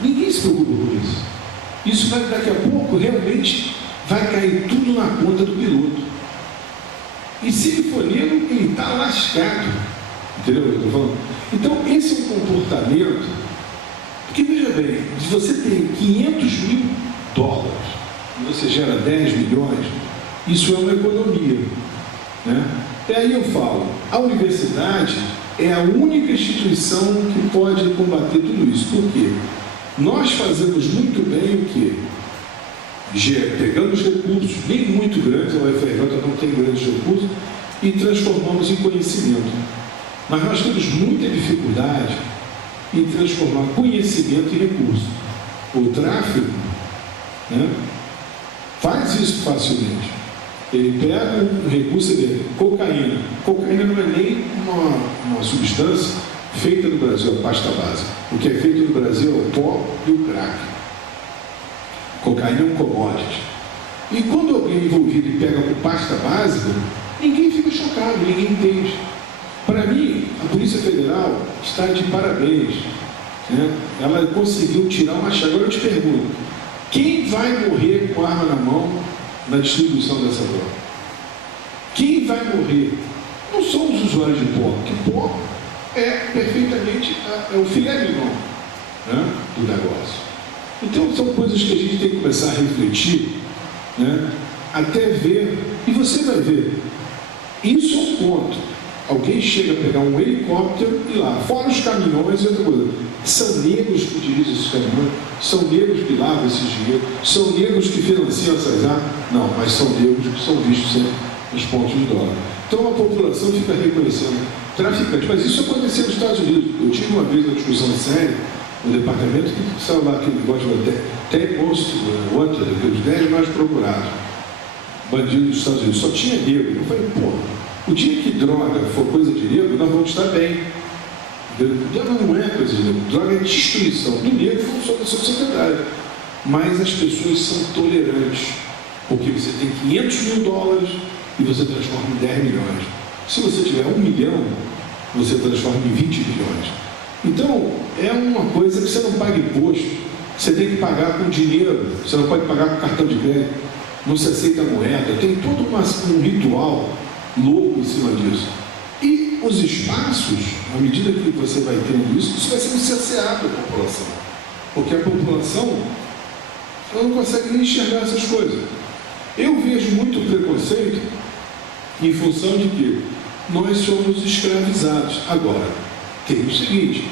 Ninguém se preocupa com isso. Isso vai, daqui a pouco, realmente vai cair tudo na conta do piloto. E se ele for negro, ele está lascado. Entendeu o que eu estou falando? Então, esse é um comportamento. Porque, veja bem, se você tem $500 mil e você gera 10 milhões, isso é uma economia. Né? E aí eu falo, a universidade é a única instituição que pode combater tudo isso. Por quê? Nós fazemos muito bem o quê? Pegamos recursos nem muito grandes, a UFRJ não tem grandes recursos, e transformamos em conhecimento. Mas nós temos muita dificuldade em transformar conhecimento em recurso. O tráfico, né, faz isso facilmente. Ele pega um recurso e vê cocaína. Cocaína não é nem uma substância feita no Brasil, a pasta base. O que é feito no Brasil é o pó e o crack. Cocaína é um commodity. E quando alguém envolvido pega com pasta básica, ninguém fica chocado, ninguém entende. Para mim, a Polícia Federal está de parabéns. Né? Ela conseguiu tirar uma chave. Agora eu te pergunto, quem vai morrer com a arma na mão na distribuição dessa droga? Quem vai morrer? Não são os usuários de pó, porque pó é perfeitamente o filé mignon, né, do negócio. Então são coisas que a gente tem que começar a refletir, né, até ver, e você vai ver, isso é um ponto. Alguém chega a pegar um helicóptero e lá, fora os caminhões e outra coisa, são negros que dirigem esses caminhões, são negros que lavam esses dinheiro, são negros que financiam essas armas, não, mas são negros que são vistos sempre nos pontos de droga. Então a população fica reconhecendo traficantes, mas isso aconteceu nos Estados Unidos. Eu tive uma vez uma discussão séria no departamento que saiu lá aquele negócio de 10 most wanted, aqueles 10 mais procurados, bandidos dos Estados Unidos, só tinha negro. Eu falei, pô, o dia que droga for coisa de negro, nós vamos estar bem. Droga não é coisa de negro, droga é destruição do negro não só da sua sociedade. Mas as pessoas são tolerantes, porque você tem $500 mil e você transforma em 10 milhões. Se você tiver 1 milhão, você transforma em 20 milhões. Então, é uma coisa que você não paga imposto, você tem que pagar com dinheiro, você não pode pagar com cartão de crédito, não se aceita moeda, tem todo um ritual louco em cima disso. E os espaços, à medida que você vai tendo isso, isso vai sendo cerceado da população. Porque a população ela não consegue nem enxergar essas coisas. Eu vejo muito preconceito Em função de que nós somos escravizados. Agora, tem o seguinte,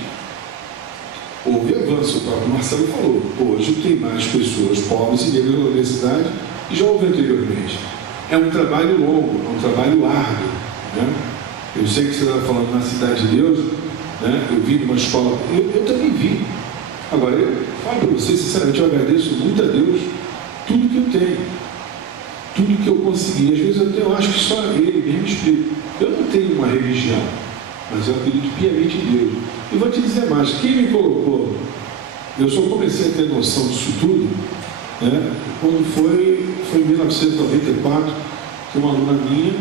houve avanço, o próprio Marcelo falou, hoje tem mais pessoas pobres e negras na universidade que já houve anteriormente. É um trabalho longo, é um trabalho árduo, né? Eu sei que você estava falando na Cidade de Deus, né? Eu vim de uma escola, eu também vim. Agora, eu falo para vocês, sinceramente, eu agradeço muito a Deus tudo que eu tenho, tudo que eu consegui. Às vezes eu acho que só Ele mesmo explica. Eu não tenho uma religião, mas eu acredito piamente em Deus. E vou te dizer mais, quem me colocou, eu só comecei a ter noção disso tudo, né? Quando foi em 1994, que uma aluna minha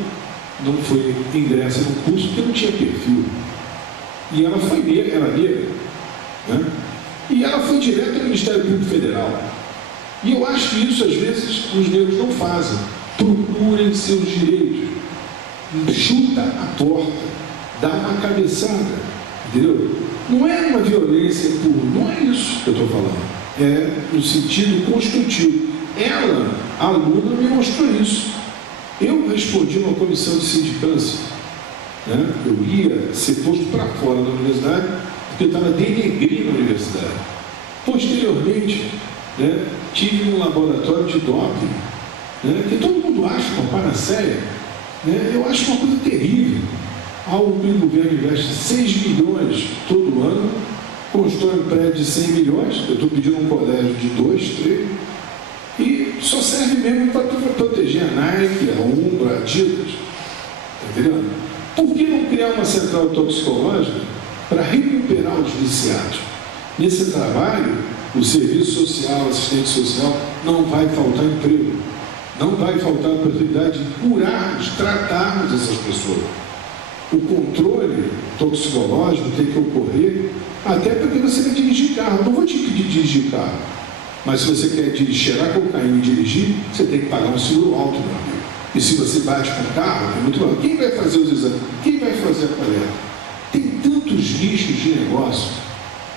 não foi ingressa no curso porque não tinha perfil. E ela foi negra, era negra, né? E ela foi direto ao Ministério Público Federal. E eu acho que isso, às vezes, os negros não fazem. Procurem seus direitos. Chuta a porta. Dá uma cabeçada. Entendeu? Não é uma violência não é isso que eu estou falando. É no sentido construtivo. Ela, a aluna, me mostrou isso. Eu respondi uma comissão de sindicância, né? Eu ia ser posto para fora da universidade porque eu estava denegrindo a universidade. Posteriormente, né, tive um laboratório de doping, né, que todo mundo acha uma panaceia, né? Eu acho uma coisa terrível. Algo que o governo investe 6 milhões todo ano, constrói um prédio de 100 milhões, eu estou pedindo um colégio de 2, 3, e só serve mesmo para proteger a Nike, a Umbra, a Adidas. Está entendendo? Por que não criar uma central toxicológica para recuperar os viciados? Nesse trabalho, o serviço social, assistente social, não vai faltar emprego. Não vai faltar a oportunidade de curarmos, tratarmos essas pessoas. O controle toxicológico tem que ocorrer até porque você vai dirigir carro. Não vou te pedir dirigir carro. Mas se você quer cheirar cocaína e dirigir, você tem que pagar um seguro alto, meu amigo. E se você bate com o carro, é muito bom. Quem vai fazer os exames? Quem vai fazer a coleta? Tem tantos nichos de negócio,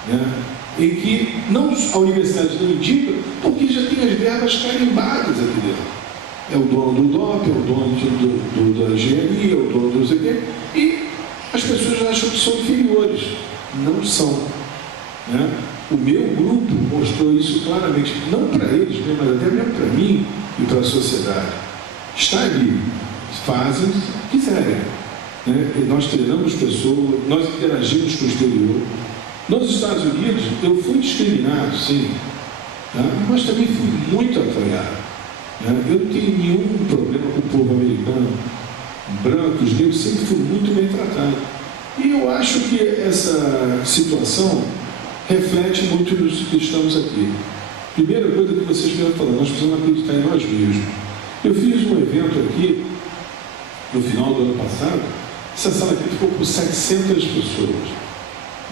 né, em que a universidade não indica, porque já tem as verbas carimbadas aqui dentro. É o dono do DOP, é o dono da engenharia, é o dono do não sei o quê, e as pessoas acham que são inferiores. Não são, né? O meu grupo mostrou isso claramente, não para eles, né, mas até mesmo para mim e para a sociedade. Está ali, fazem o que quiserem, né? E nós treinamos pessoas, nós interagimos com o exterior. Nos Estados Unidos, eu fui discriminado, sim, tá? Mas também fui muito apoiado. Né? Eu não tenho nenhum problema com o povo americano, brancos, negros, sempre fui muito bem tratado. E eu acho que essa situação reflete muito nisso que estamos aqui. Primeira coisa que vocês vieram falando, nós precisamos acreditar em nós mesmos. Eu fiz um evento aqui, no final do ano passado, essa sala aqui ficou com 700 pessoas,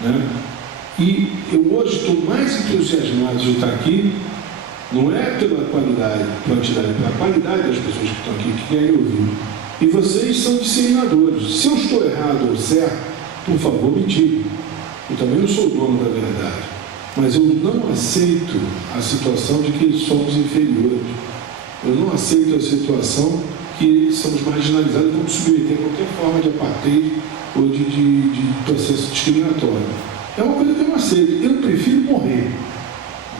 né? E eu hoje estou mais entusiasmado de estar aqui, não é pela qualidade, quantidade, pela qualidade das pessoas que estão aqui, que querem ouvir. E vocês são disseminadores. Se eu estou errado ou certo, por favor, me digam. Eu também não sou dono da verdade. Mas eu não aceito a situação de que somos inferiores. Eu não aceito a situação que somos marginalizados e vamos submeter a qualquer forma de apartheid ou de processo discriminatório. É uma coisa que eu não aceito. Eu prefiro morrer.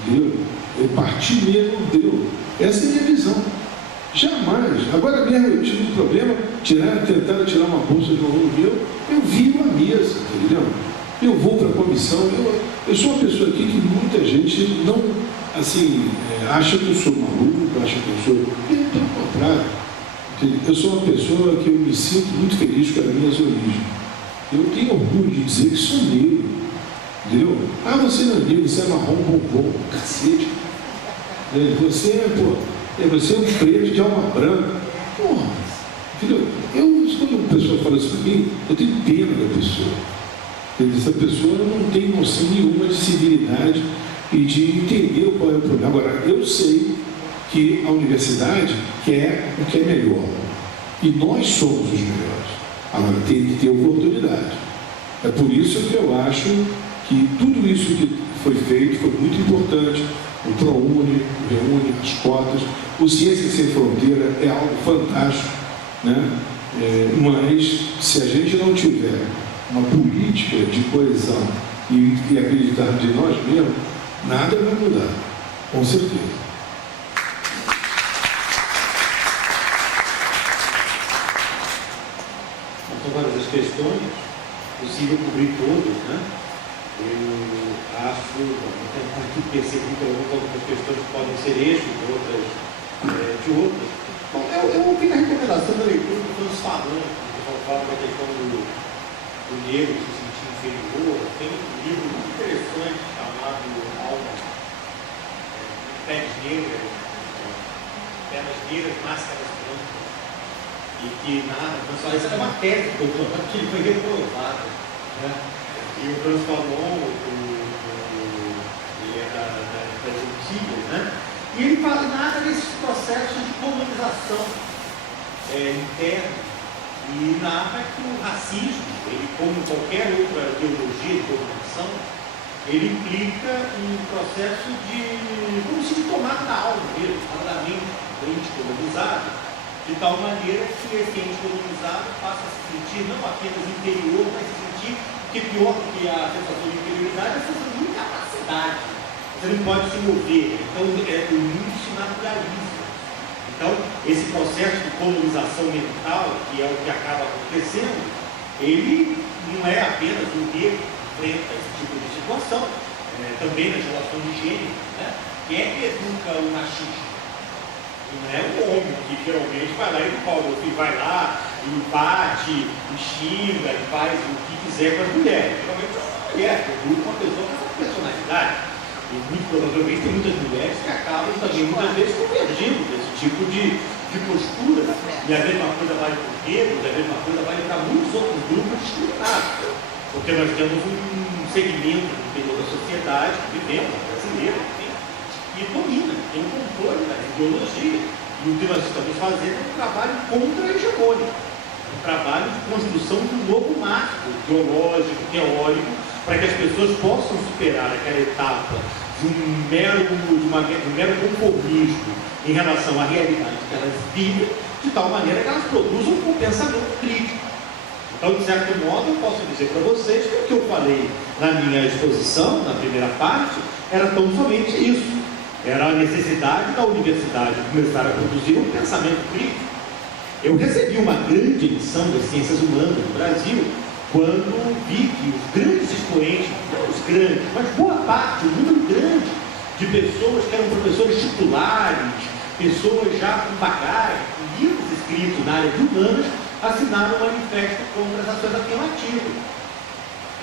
Entendeu? Eu parti mesmo, deu. Essa é a minha visão. Jamais. Agora mesmo eu tive um problema, tentaram tirar uma bolsa de um aluno meu, eu viro a mesa, entendeu? Eu vou para a comissão, eu sou uma pessoa aqui que muita gente não, assim, acha que eu sou maluco, acha que eu sou... Pelo contrário. Entendeu? Eu sou uma pessoa que eu me sinto muito feliz com as minhas origens. Eu tenho orgulho de dizer que sou negro. Entendeu? Ah, você não é negro, você é marrom, bombom, cacete. Você é um preto de alma branca. Porra, entendeu? Quando uma pessoa fala isso para mim, eu tenho pena da pessoa. Essa pessoa não tem noção nenhuma de civilidade e de entender qual é o problema. Agora, eu sei que a universidade quer o que é melhor. E nós somos os melhores. Agora, tem que ter oportunidade. É por isso que eu acho que tudo isso que foi feito foi muito importante. O ProUni, o ReUni, as cotas, o Ciência Sem Fronteira é algo fantástico, né? Mas, se a gente não tiver uma política de coesão e acreditar de nós mesmos, nada vai mudar, com certeza. São várias as questões, possível cobrir todas, né? Eu acho, tentar aqui perceber que algumas questões podem ser eixos, outras de outras. Bom, eu fiz a recomendação da leitura do Francis Fanon, que fala da questão do negro se sentir inferior. Tem um livro muito interessante chamado Alma, Peles Negras, Peles Negras, Máscaras Brancas, e que nada, isso é uma tese do doutorado que ele foi reprovado, né? E o Francis Fanon, ele é das Antilhas, né? E ele fala nada desses processos de colonização interna, e nada que o racismo, ele, como qualquer outra ideologia de dominação, ele implica um processo como se de tomada da alma mesmo, da mente do ente colonizado, de tal maneira que esse ente colonizado passa a se sentir não apenas interior, mas se sentir que pior do que a sensação de interioridade é a sensação de incapacidade. Você não pode se mover, então o mundo se naturaliza. Então, esse processo de colonização mental, que é o que acaba acontecendo, ele não é apenas o negro que enfrenta esse tipo de situação, também nas relações de gênero, né? Quem é que educa o machismo? Não é o homem que geralmente vai lá e vai lá e bate, e xinga, e faz o que quiser com as mulheres. Geralmente é uma mulher que educa uma pessoa com essa personalidade. E muito provavelmente tem muitas mulheres que acabam também muitas vezes convergindo desse tipo de postura. E a mesma coisa vale para os negros, a mesma coisa vale para muitos outros grupos discriminados. Porque nós temos um segmento do interior da sociedade que vivemos, brasileiro, e domina, tem um controle da ideologia. E o que nós estamos fazendo é um trabalho contra-hegemônico, um trabalho de construção de um novo marco ideológico, teórico, para que as pessoas possam superar aquela etapa de um mero conformismo em relação à realidade que elas vivem, de tal maneira que elas produzam um pensamento crítico. Então, de certo modo, eu posso dizer para vocês que o que eu falei na minha exposição, na primeira parte, era tão somente isso. Era a necessidade da universidade começar a produzir um pensamento crítico. Eu recebi uma grande lição das ciências humanas no Brasil, quando vi que os grandes expoentes, não os grandes, mas boa parte, um número grande de pessoas que eram professores titulares, pessoas já com bagagem, com livros escritos na área de humanas, assinaram um manifesto contra as ações afirmativas.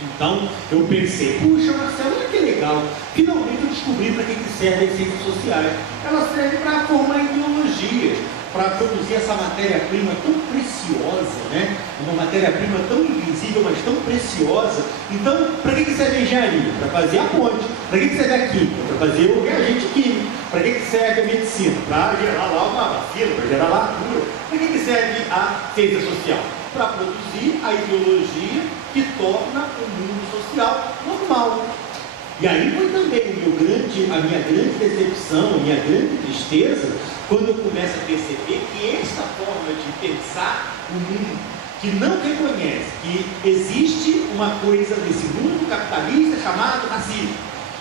Então, eu pensei, puxa, Marcelo, olha que legal, finalmente eu descobri para que servem as ciências sociais. Elas servem para formar ideologias, para produzir essa matéria-prima tão preciosa, né? Uma matéria-prima tão invisível, mas tão preciosa. Então, para que serve a engenharia? Para fazer a ponte. Para que serve a química? Para fazer o reagente químico. Para que serve a medicina? Para gerar lá uma vacina, para gerar lá a cura. Para que serve a ciência social? Para produzir a ideologia que torna o mundo social normal. E aí foi também a minha grande decepção, a minha grande tristeza, quando eu começo a perceber que esta forma de pensar o mundo, que não reconhece que existe uma coisa nesse mundo capitalista chamado racismo,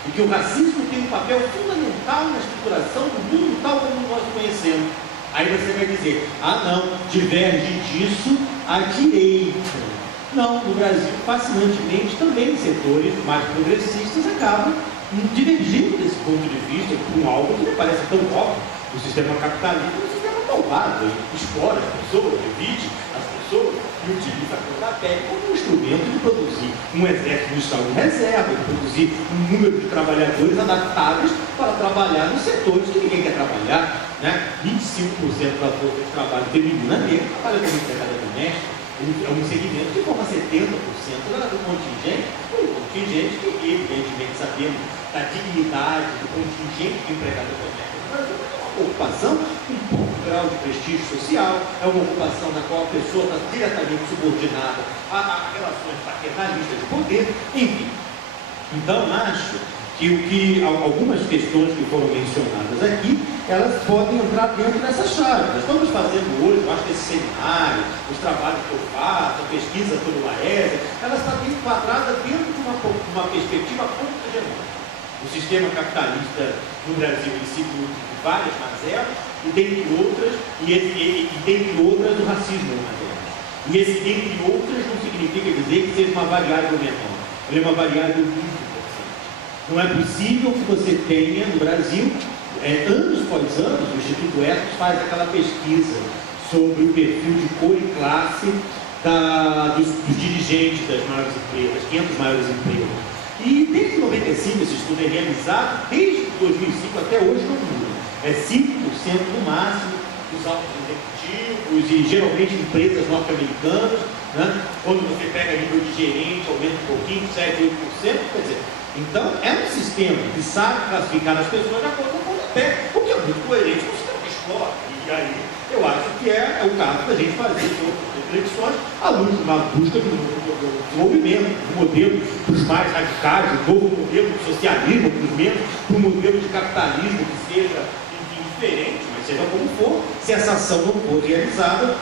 e que o racismo tem um papel fundamental na estruturação do mundo tal como nós conhecemos. Aí você vai dizer, não, diverge disso a direita. Não, no Brasil, fascinantemente, também setores mais progressistas acabam divergindo desse ponto de vista com algo que me parece tão óbvio. O sistema capitalista é um sistema malvado, ele explora as pessoas, divide as pessoas e utiliza a cor da pele como um instrumento de produzir um exército de estado de reserva, de produzir um número de trabalhadores adaptáveis para trabalhar nos setores que ninguém quer trabalhar, né? 25% da força de trabalho feminina negra trabalha como empregada doméstica. É um segmento que forma 70% do contingente, um contingente que, evidentemente, sabemos da dignidade do contingente de empregada doméstica no Brasil, é uma ocupação com pouco grau de prestígio social, é uma ocupação na qual a pessoa está diretamente subordinada a relações paternalistas de poder, enfim. Então, acho que algumas questões que foram mencionadas aqui, elas podem entrar dentro dessa chave. Nós estamos fazendo hoje, eu acho que esse seminário, os trabalhos que eu faço, a pesquisa pelo Laesa, ela está bem enquadrada dentro de uma perspectiva contra-hegemônica. O sistema capitalista no Brasil em si de várias mazelas, e dentre outras, o racismo é uma delas. E esse dentre outras não significa dizer que seja uma variável menor. Ele é uma variável muito importante. Não é possível que você tenha no Brasil, anos após anos, o Instituto Ethos faz aquela pesquisa sobre o perfil de cor e classe dos dirigentes das maiores empresas, 500 maiores empresas. E desde 95 esse estudo é realizado, desde 2005 até hoje não muda. É 5% no máximo dos altos executivos e geralmente empresas norte-americanas, né? Quando você pega nível de gerente, aumenta um pouquinho, 7, 8%, quer dizer, então é um sistema que sabe classificar as pessoas de acordo com o pé, o que é muito coerente com o sistema de escola. E aí eu acho que é o caso da gente fazer outras reflexões à luz de uma busca de um novo desenvolvimento, um modelo para os mais radicais, um novo modelo de socialismo para os menos, para um modelo de capitalismo que seja, enfim, diferente, mas seja como for, se essa ação não for realizada,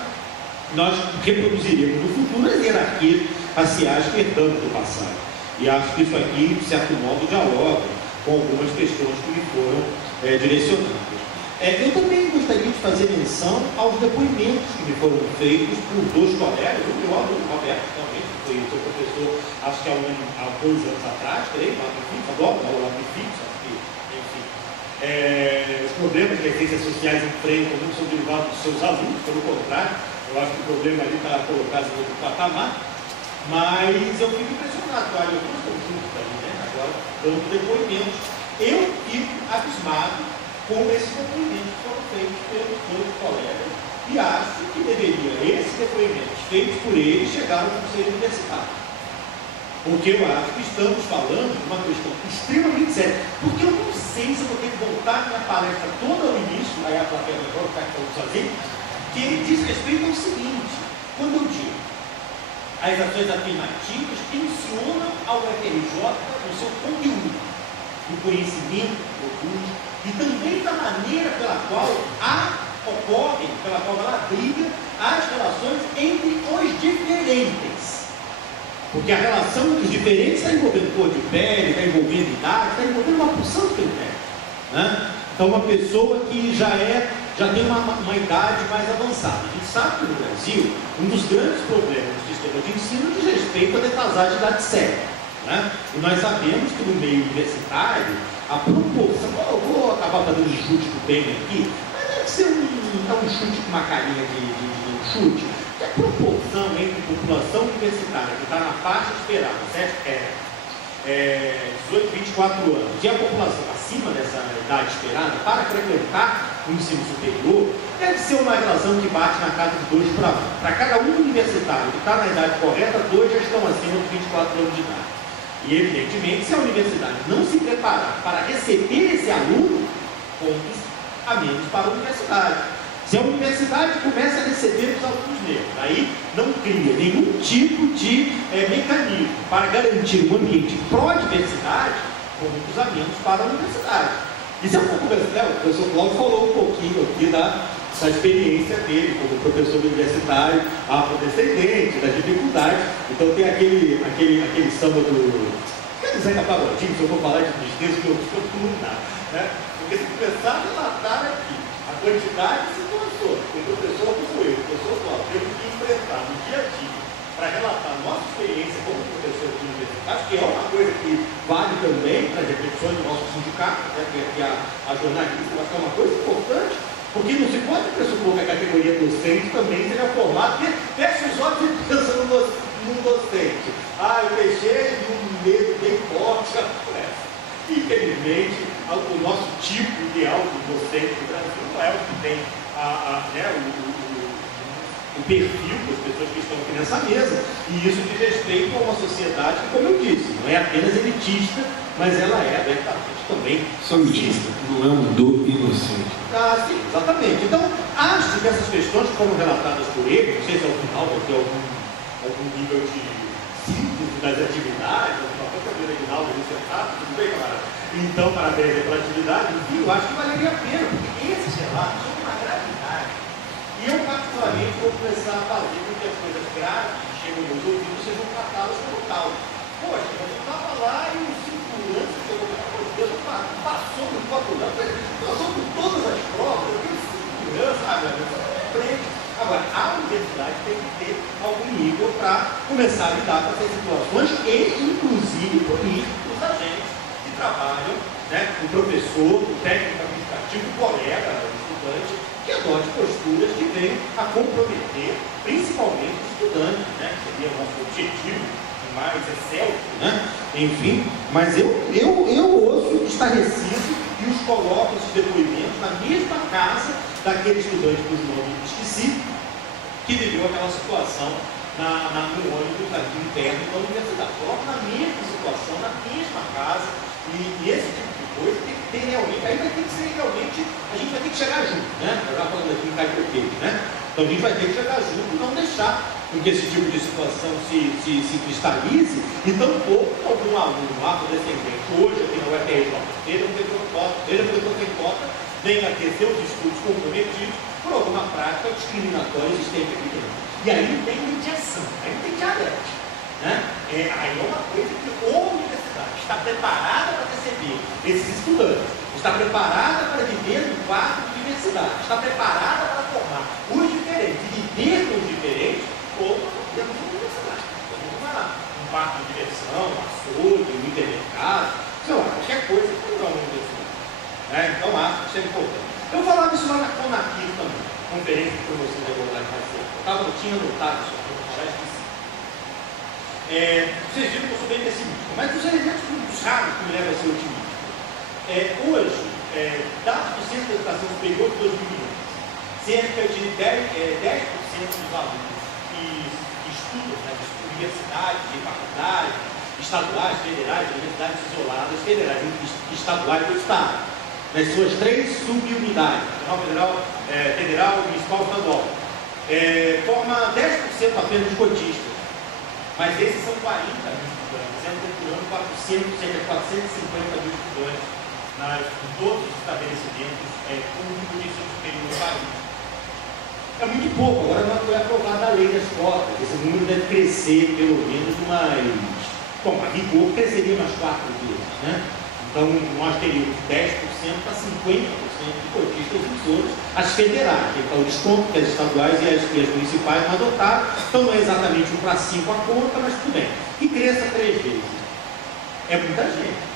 nós reproduziremos no futuro as hierarquias raciais que herdamos do passado. E acho que isso aqui, de certo modo, dialoga com algumas questões que me foram direcionadas. Eu também gostaria de fazer menção aos depoimentos que me foram feitos por dois colegas, o meu aluno, Roberto, realmente, que foi o seu professor, acho que há 2 anos atrás, creio, lá no FIX, agora, lá no FIX, acho que, enfim. Os problemas que as ciências sociais enfrentam não são derivados dos seus alunos, pelo contrário, eu acho que o problema ali está colocado em outro patamar, mas eu fico impressionado, olha, eu estou juntos aí, né, agora, dando depoimentos. Eu fico abismado com esses depoimentos que foram feitos pelos dois colegas e acho que deveria, esses depoimentos feitos por eles, chegar ao Conselho Universitário. Porque eu acho que estamos falando de uma questão extremamente séria. Porque eu não sei se eu vou ter que voltar minha palestra toda ao início, aí a plateia agora está falando sozinho, que ele diz respeito ao seguinte: quando eu digo as ações afirmativas tensionam ao FRJ no seu conteúdo, no conhecimento que produz, e também da maneira pela qual ocorrem, pela qual ela briga as relações entre os diferentes. Porque a relação entre os diferentes está envolvendo cor de pele, está envolvendo idade, está envolvendo uma porção de critérios, né? Então, uma pessoa que já tem uma idade mais avançada. A gente sabe que no Brasil, um dos grandes problemas do sistema de ensino diz respeito à defasagem de idade séria, né? E nós sabemos que no meio universitário, a proporção, eu vou acabar fazendo chute do bem aqui, mas deve ser um chute com uma carinha de um chute, que a proporção entre a população universitária que está na faixa esperada, 18, 24 anos, e a população acima dessa idade esperada para frequentar o ensino superior, deve ser uma relação que bate na casa de 2 para 1. Para cada um universitário que está na idade correta, 2 já estão acima dos 24 anos de idade. E, evidentemente, se a universidade não se preparar para receber esse aluno, pontos a menos para a universidade. Se a universidade começa a receber os alunos negros, aí não cria nenhum tipo de mecanismo para garantir um ambiente pró-diversidade, pontos a menos para a universidade. Isso é um pouco, o professor Cláudio falou um pouquinho aqui da experiência dele como professor universitário, afrodescendente, das dificuldades. Então tem aquele samba do Zeca Pagodinho, se eu vou falar de tristeza, que eu costumo dar, né? Porque se começar a relatar aqui a quantidade de situações que o professor como eu, o professor Cláudio, teve que enfrentar no dia a dia para relatar a nossa experiência como professor de universidade, que é uma coisa que vale também para as reflexões do nosso sindicato, né, que é a jornalista, mas que é uma coisa importante. Porque não se pode pressupor que a categoria docente também seja formada, porque fecha os olhos e pensa num docente. Eu fechei de um medo bem forte a pressa. Infelizmente, o nosso tipo ideal de docente do Brasil não é o que tem o perfil das pessoas que estão aqui nessa mesa. E isso diz respeito a uma sociedade que, como eu disse, não é apenas elitista, mas ela é abertamente também elitista. Não é um do inocente. Sim, exatamente. Então, acho que essas questões que foram relatadas por ele, não sei se ao final vai ter algum nível de síntese das atividades, a própria cadeira de aula de sentado, tudo bem, camarada? Então, parabéns pela atividade, enfim, eu acho que valeria a pena, porque esses relatos são de uma gravidade. E eu, particularmente, vou começar a fazer com que as coisas graves que chegam nos ouvidos sejam tratadas como tal. Poxa, eu estava lá e o segurança chegou lá, passou no papelão, passou por todas as provas, eu tenho segurança, Agora, a universidade tem que ter algum nível para começar a lidar com essas situações e, inclusive, políticos, os agentes que trabalham, né, o professor, o técnico administrativo, o colega, o estudante, que adote posturas que venham a comprometer, principalmente os estudantes, né, que seria o nosso objetivo mais excelso, né? Enfim, mas eu ouço estarrecido e os coloco esses depoimentos na mesma casa daquele estudante cujo nome eu esqueci, que viveu aquela situação no ônibus aqui interno da universidade. Coloco na mesma situação, na mesma casa, e esse tipo de coisa tem que ter realmente, aí vai ter que ser realmente, a gente vai ter que chegar junto, né? Eu já falando aqui em Caipira, né? Então a gente vai ter que chegar junto e não deixar com que esse tipo de situação se cristalize, e tampouco algum aluno afrodescendente hoje aqui na UFRJ, ele não tem cota, venha ter seus estudos comprometidos por alguma prática discriminatória existente aqui dentro. E aí não tem mediação, aí não tem dialética, né? Aí é uma coisa que a universidade está preparada para receber esses estudantes, está preparada para viver no quadro de diversidade, está preparada para formar os diferentes e viver com os diferentes, ou temos uma universidade, temos um parque de diversão, um açougue, um hipermercado, sei lá, qualquer coisa que não é uma universidade. Né? Então acho que isso é importante. Eu falava isso lá na CONACYL também, Conferência de Promoção da Igualdade Racial. Eu tinha notado isso aqui, eu já esqueci. Vocês viram que eu sou bem pessimista, mas os elementos raros que me levam a ser otimista. Hoje, dados do Centro de Educação Superior de 2020, cerca de 10% dos alunos que estudam nas universidades e faculdades estaduais, federais, universidades isoladas, federais e estaduais do Estado, nas suas 3 subunidades, federal, municipal e estadual, forma 10% apenas de cotistas, mas esses são 40 mil estudantes, sendo que por ano cerca de 450 mil estudantes em todos os estabelecimentos públicos de ensino superior do país. É muito pouco, agora não foi aprovada a lei das cotas, esse número deve crescer pelo menos a rigor cresceria umas 4 vezes, né? Então nós teríamos 10% para 50% de cotistas emissoras, as federais, então o desconto que as estaduais e as municipais não adotaram, então não é exatamente 1 para 5 a conta, mas tudo bem, e cresça 3 vezes. É muita gente.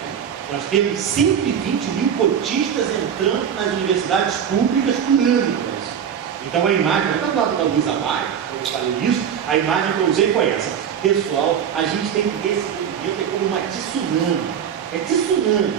Nós temos 120 mil cotistas entrando nas universidades públicas por ano. Então a imagem, não está do lado da Luísa Maia, quando eu falei isso, a imagem que eu usei foi essa. Pessoal, a gente tem que ver esse movimento como uma tsunami. É tsunami.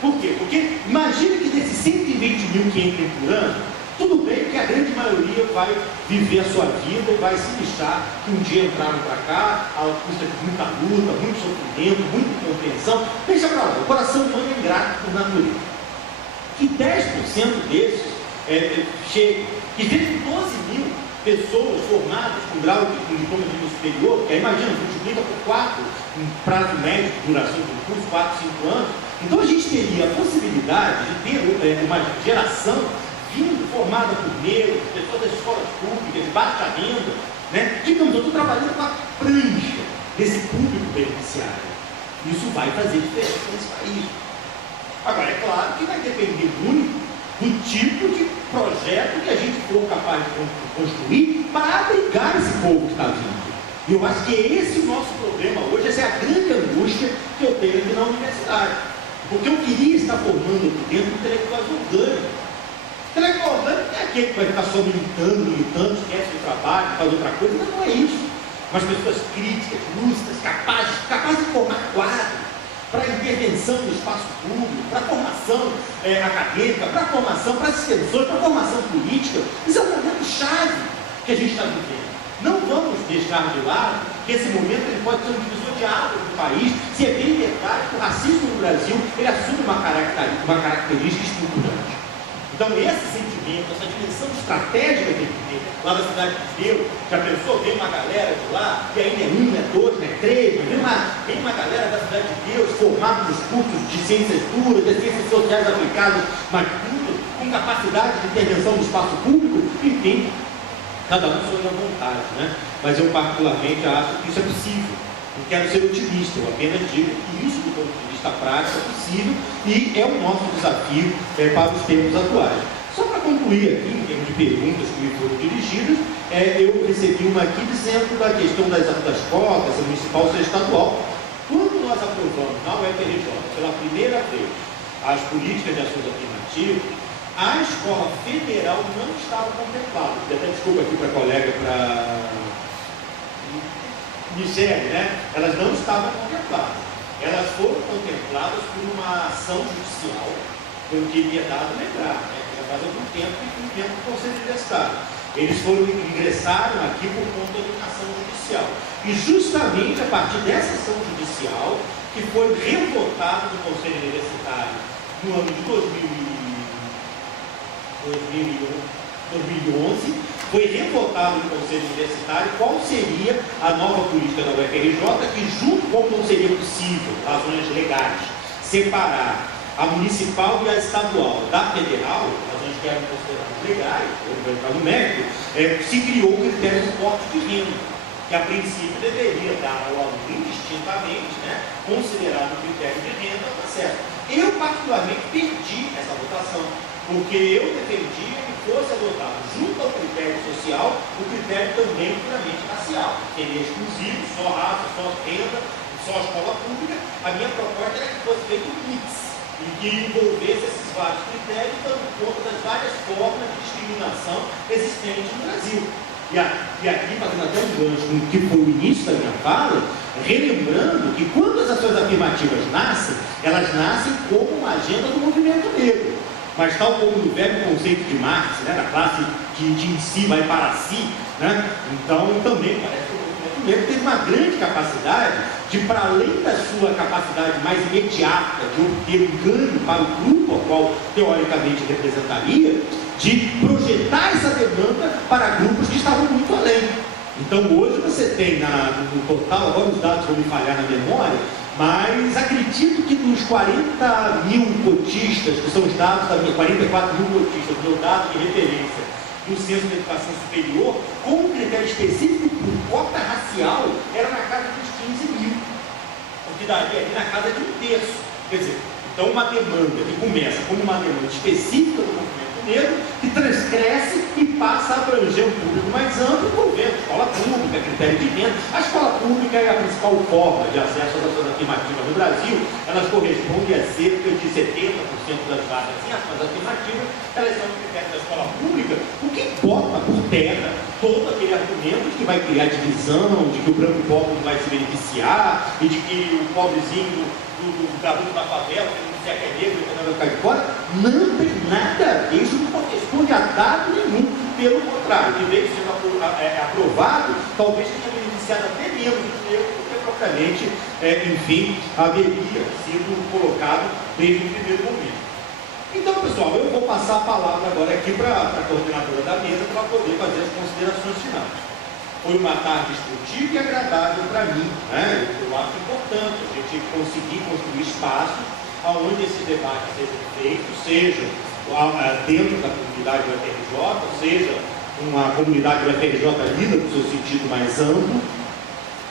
Por quê? Porque imagine que desses 120 mil que entram por ano, tudo bem que a grande maioria vai viver a sua vida e vai se lixar que um dia entraram para cá, à custa de muita luta, muito sofrimento, muita incompreensão. Deixa para lá, o coração humano é ingrato por natureza. Que 10% desses chegue, que vem 12 mil pessoas formadas com grau de diploma de nível superior, que aí imagina, multiplica por 4, um prazo médio de duração do curso, 4, 5 anos. Então a gente teria a possibilidade de ter uma geração vindo, formada por negros, pessoas das escolas públicas, de baixa renda, né? Digamos, eu estou trabalhando com a prancha desse público beneficiário. Isso vai fazer diferença nesse país. Agora, é claro que vai depender muito do tipo de projeto que a gente for capaz de construir para abrigar esse povo que está vindo. E eu acho que esse é o nosso problema hoje, essa é a grande angústia que eu tenho aqui na universidade. Porque eu queria estar formando aqui dentro intelectuais orgânicos. Intelectual orgânico não é aquele que vai ficar só militando, esquece do trabalho, faz outra coisa. Não é isso. Mas pessoas críticas, lúcidas, capazes de formar quadros para a intervenção no espaço público, para a formação acadêmica, para a formação, para as extensões, para a formação política. Isso é um momento chave que a gente está vivendo. Não vamos deixar de lado que esse momento ele pode ser um divisor de águas do país, se é bem verdade que o racismo no Brasil ele assume uma característica estruturante. Então, esse sentimento, essa dimensão estratégica que ele tem lá da Cidade de Deus, já pensou? Vem uma galera de lá, e ainda é um, é dois, é três, mas vem uma galera da Cidade de Deus formada nos cursos de ciências duras, de ciências sociais aplicadas, mas tudo com capacidade de intervenção no espaço público, enfim, cada um sonha à vontade, né? Mas eu particularmente acho que isso é possível. Não quero ser otimista, eu apenas digo que isso, do ponto de vista prático, é possível e é o nosso desafio para os tempos atuais. Só para concluir aqui, em termos de perguntas que me foram dirigidas, eu recebi uma aqui dizendo da questão das cotas, se municipal ou estadual. Quando nós aprovamos na UFRJ, pela primeira vez, as políticas de ações afirmativas, a escola federal não estava contemplada. Até desculpa aqui para a colega, para Michele, né? Elas não estavam contempladas. Elas foram contempladas por uma ação judicial, pelo que me é dado lembrar, né? Já faz algum tempo do Conselho Universitário. Eles ingressaram aqui por conta de uma ação judicial. E justamente a partir dessa ação judicial, que foi revotada no Conselho Universitário no ano de 2011, foi revotado no Conselho Universitário qual seria a nova política da UFRJ, que junto com não seria possível, razões legais, separar a municipal e a estadual da federal, razões que eram consideradas legais, eu vou entrar no mérito, se criou o critério do corte de renda, que a princípio deveria dar ao aluno indistintamente, né, considerado o critério de renda, tá certo. Eu particularmente perdi essa votação, porque eu defendia que fosse adotado junto ao critério social o critério também puramente racial, que seria exclusivo, só raça, só renda, só escola pública. A minha proposta era que fosse feito um mix, e que envolvesse esses vários critérios, dando conta das várias formas de discriminação existentes no Brasil. E aqui, fazendo até um gancho com o que foi o início da minha fala, relembrando que quando as ações afirmativas nascem, elas nascem como uma agenda do movimento negro. Mas tal como no velho conceito de Marx, né, da classe que de em si vai para si, né, então também parece que o movimento negro teve uma grande capacidade de, para além da sua capacidade mais imediata de obter um ganho para o grupo ao qual teoricamente representaria, de projetar essa demanda para grupos que estavam muito além. Então hoje você tem no total, agora os dados vão me falhar na memória, mas acredito que dos 40 mil cotistas, que são os dados da minha, 44 mil cotistas, meu dado de referência do Centro de Educação Superior, com um critério específico por cota racial, era na casa dos 15 mil, o que daria ali na casa de um terço. Quer dizer, então uma demanda que começa como uma demanda específica do movimento negro, que transcresce e passa a abranger um público mais amplo, envolvendo escola pública, critério de renda. A escola pública é a principal forma de acesso às ações afirmativas no Brasil. Elas correspondem a cerca de 70% das vagas em ações afirmativas. Elas são o critério da escola pública, o que bota por terra todo aquele argumento de que vai criar divisão, de que o branco pobre não vai se beneficiar, e de que o pobrezinho do garoto da favela, que é negro, que não vai ficar de fora. Não tem nada a ver, isso não corresponde a dado nenhum. Pelo contrário, que veio sendo aprovado, talvez tenha beneficiado até menos do negro do que propriamente, enfim, haveria sido colocado desde o primeiro momento. Então, pessoal, eu vou passar a palavra agora aqui para a coordenadora da mesa para poder fazer as considerações finais. Foi uma tarde instrutiva e agradável para mim, né? Eu acho importante a gente conseguir construir espaços onde esses debates sejam feitos, seja dentro da comunidade do UFRJ, seja uma comunidade do UFRJ lida no seu sentido mais amplo.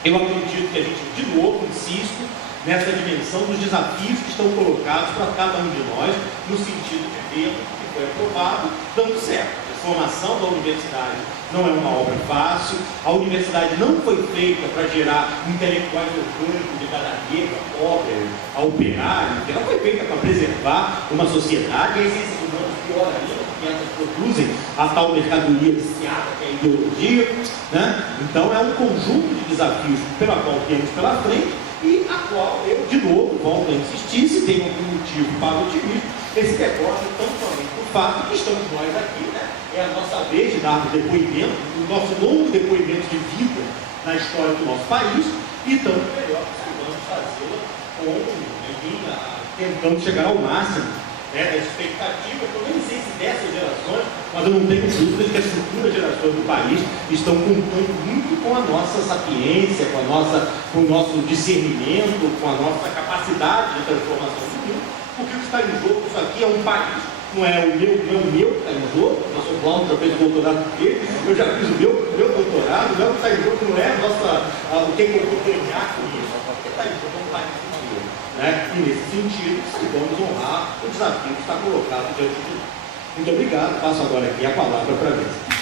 Eu acredito que a gente, de novo, insisto, nessa dimensão dos desafios que estão colocados para cada um de nós, no sentido de ver o que foi aprovado, dando certo. A formação da universidade não é uma obra fácil, a universidade não foi feita para gerar intelectuais orgânicos de cada negro, pobre, a operário, ela foi feita para preservar uma sociedade, e as ciências humanas, pior ainda, porque elas produzem a tal mercadoria viciada, que é a ideologia, né? Então é um conjunto de desafios pela qual temos pela frente, e a qual eu, de novo, volto a insistir, se tem algum motivo para o otimismo, esse negócio tão somente por fato que estamos nós aqui, né? É a nossa vez de darmos depoimento, o nosso longo depoimento de vida na história do nosso país, e tanto melhor que saibamos fazê-la com, enfim, tentando chegar ao máximo das expectativas, eu nem sei se dessas gerações, mas eu não tenho dúvida de que as futuras gerações do país estão contando muito com a nossa sapiência, com o nosso discernimento, com a nossa capacidade de transformação do mundo, porque o que está em jogo, isso aqui é um país. Não é o meu que está em jogo. O professor Cláudio já fez o doutorado dele, eu já fiz o meu doutorado, não é o que está em jogo, não é o que eu vou ganhar com isso. O que está em jogo é um país inteiro, né? E nesse sentido, vamos honrar o desafio que está colocado diante de nós. Muito obrigado, passo agora aqui a palavra para a mesa.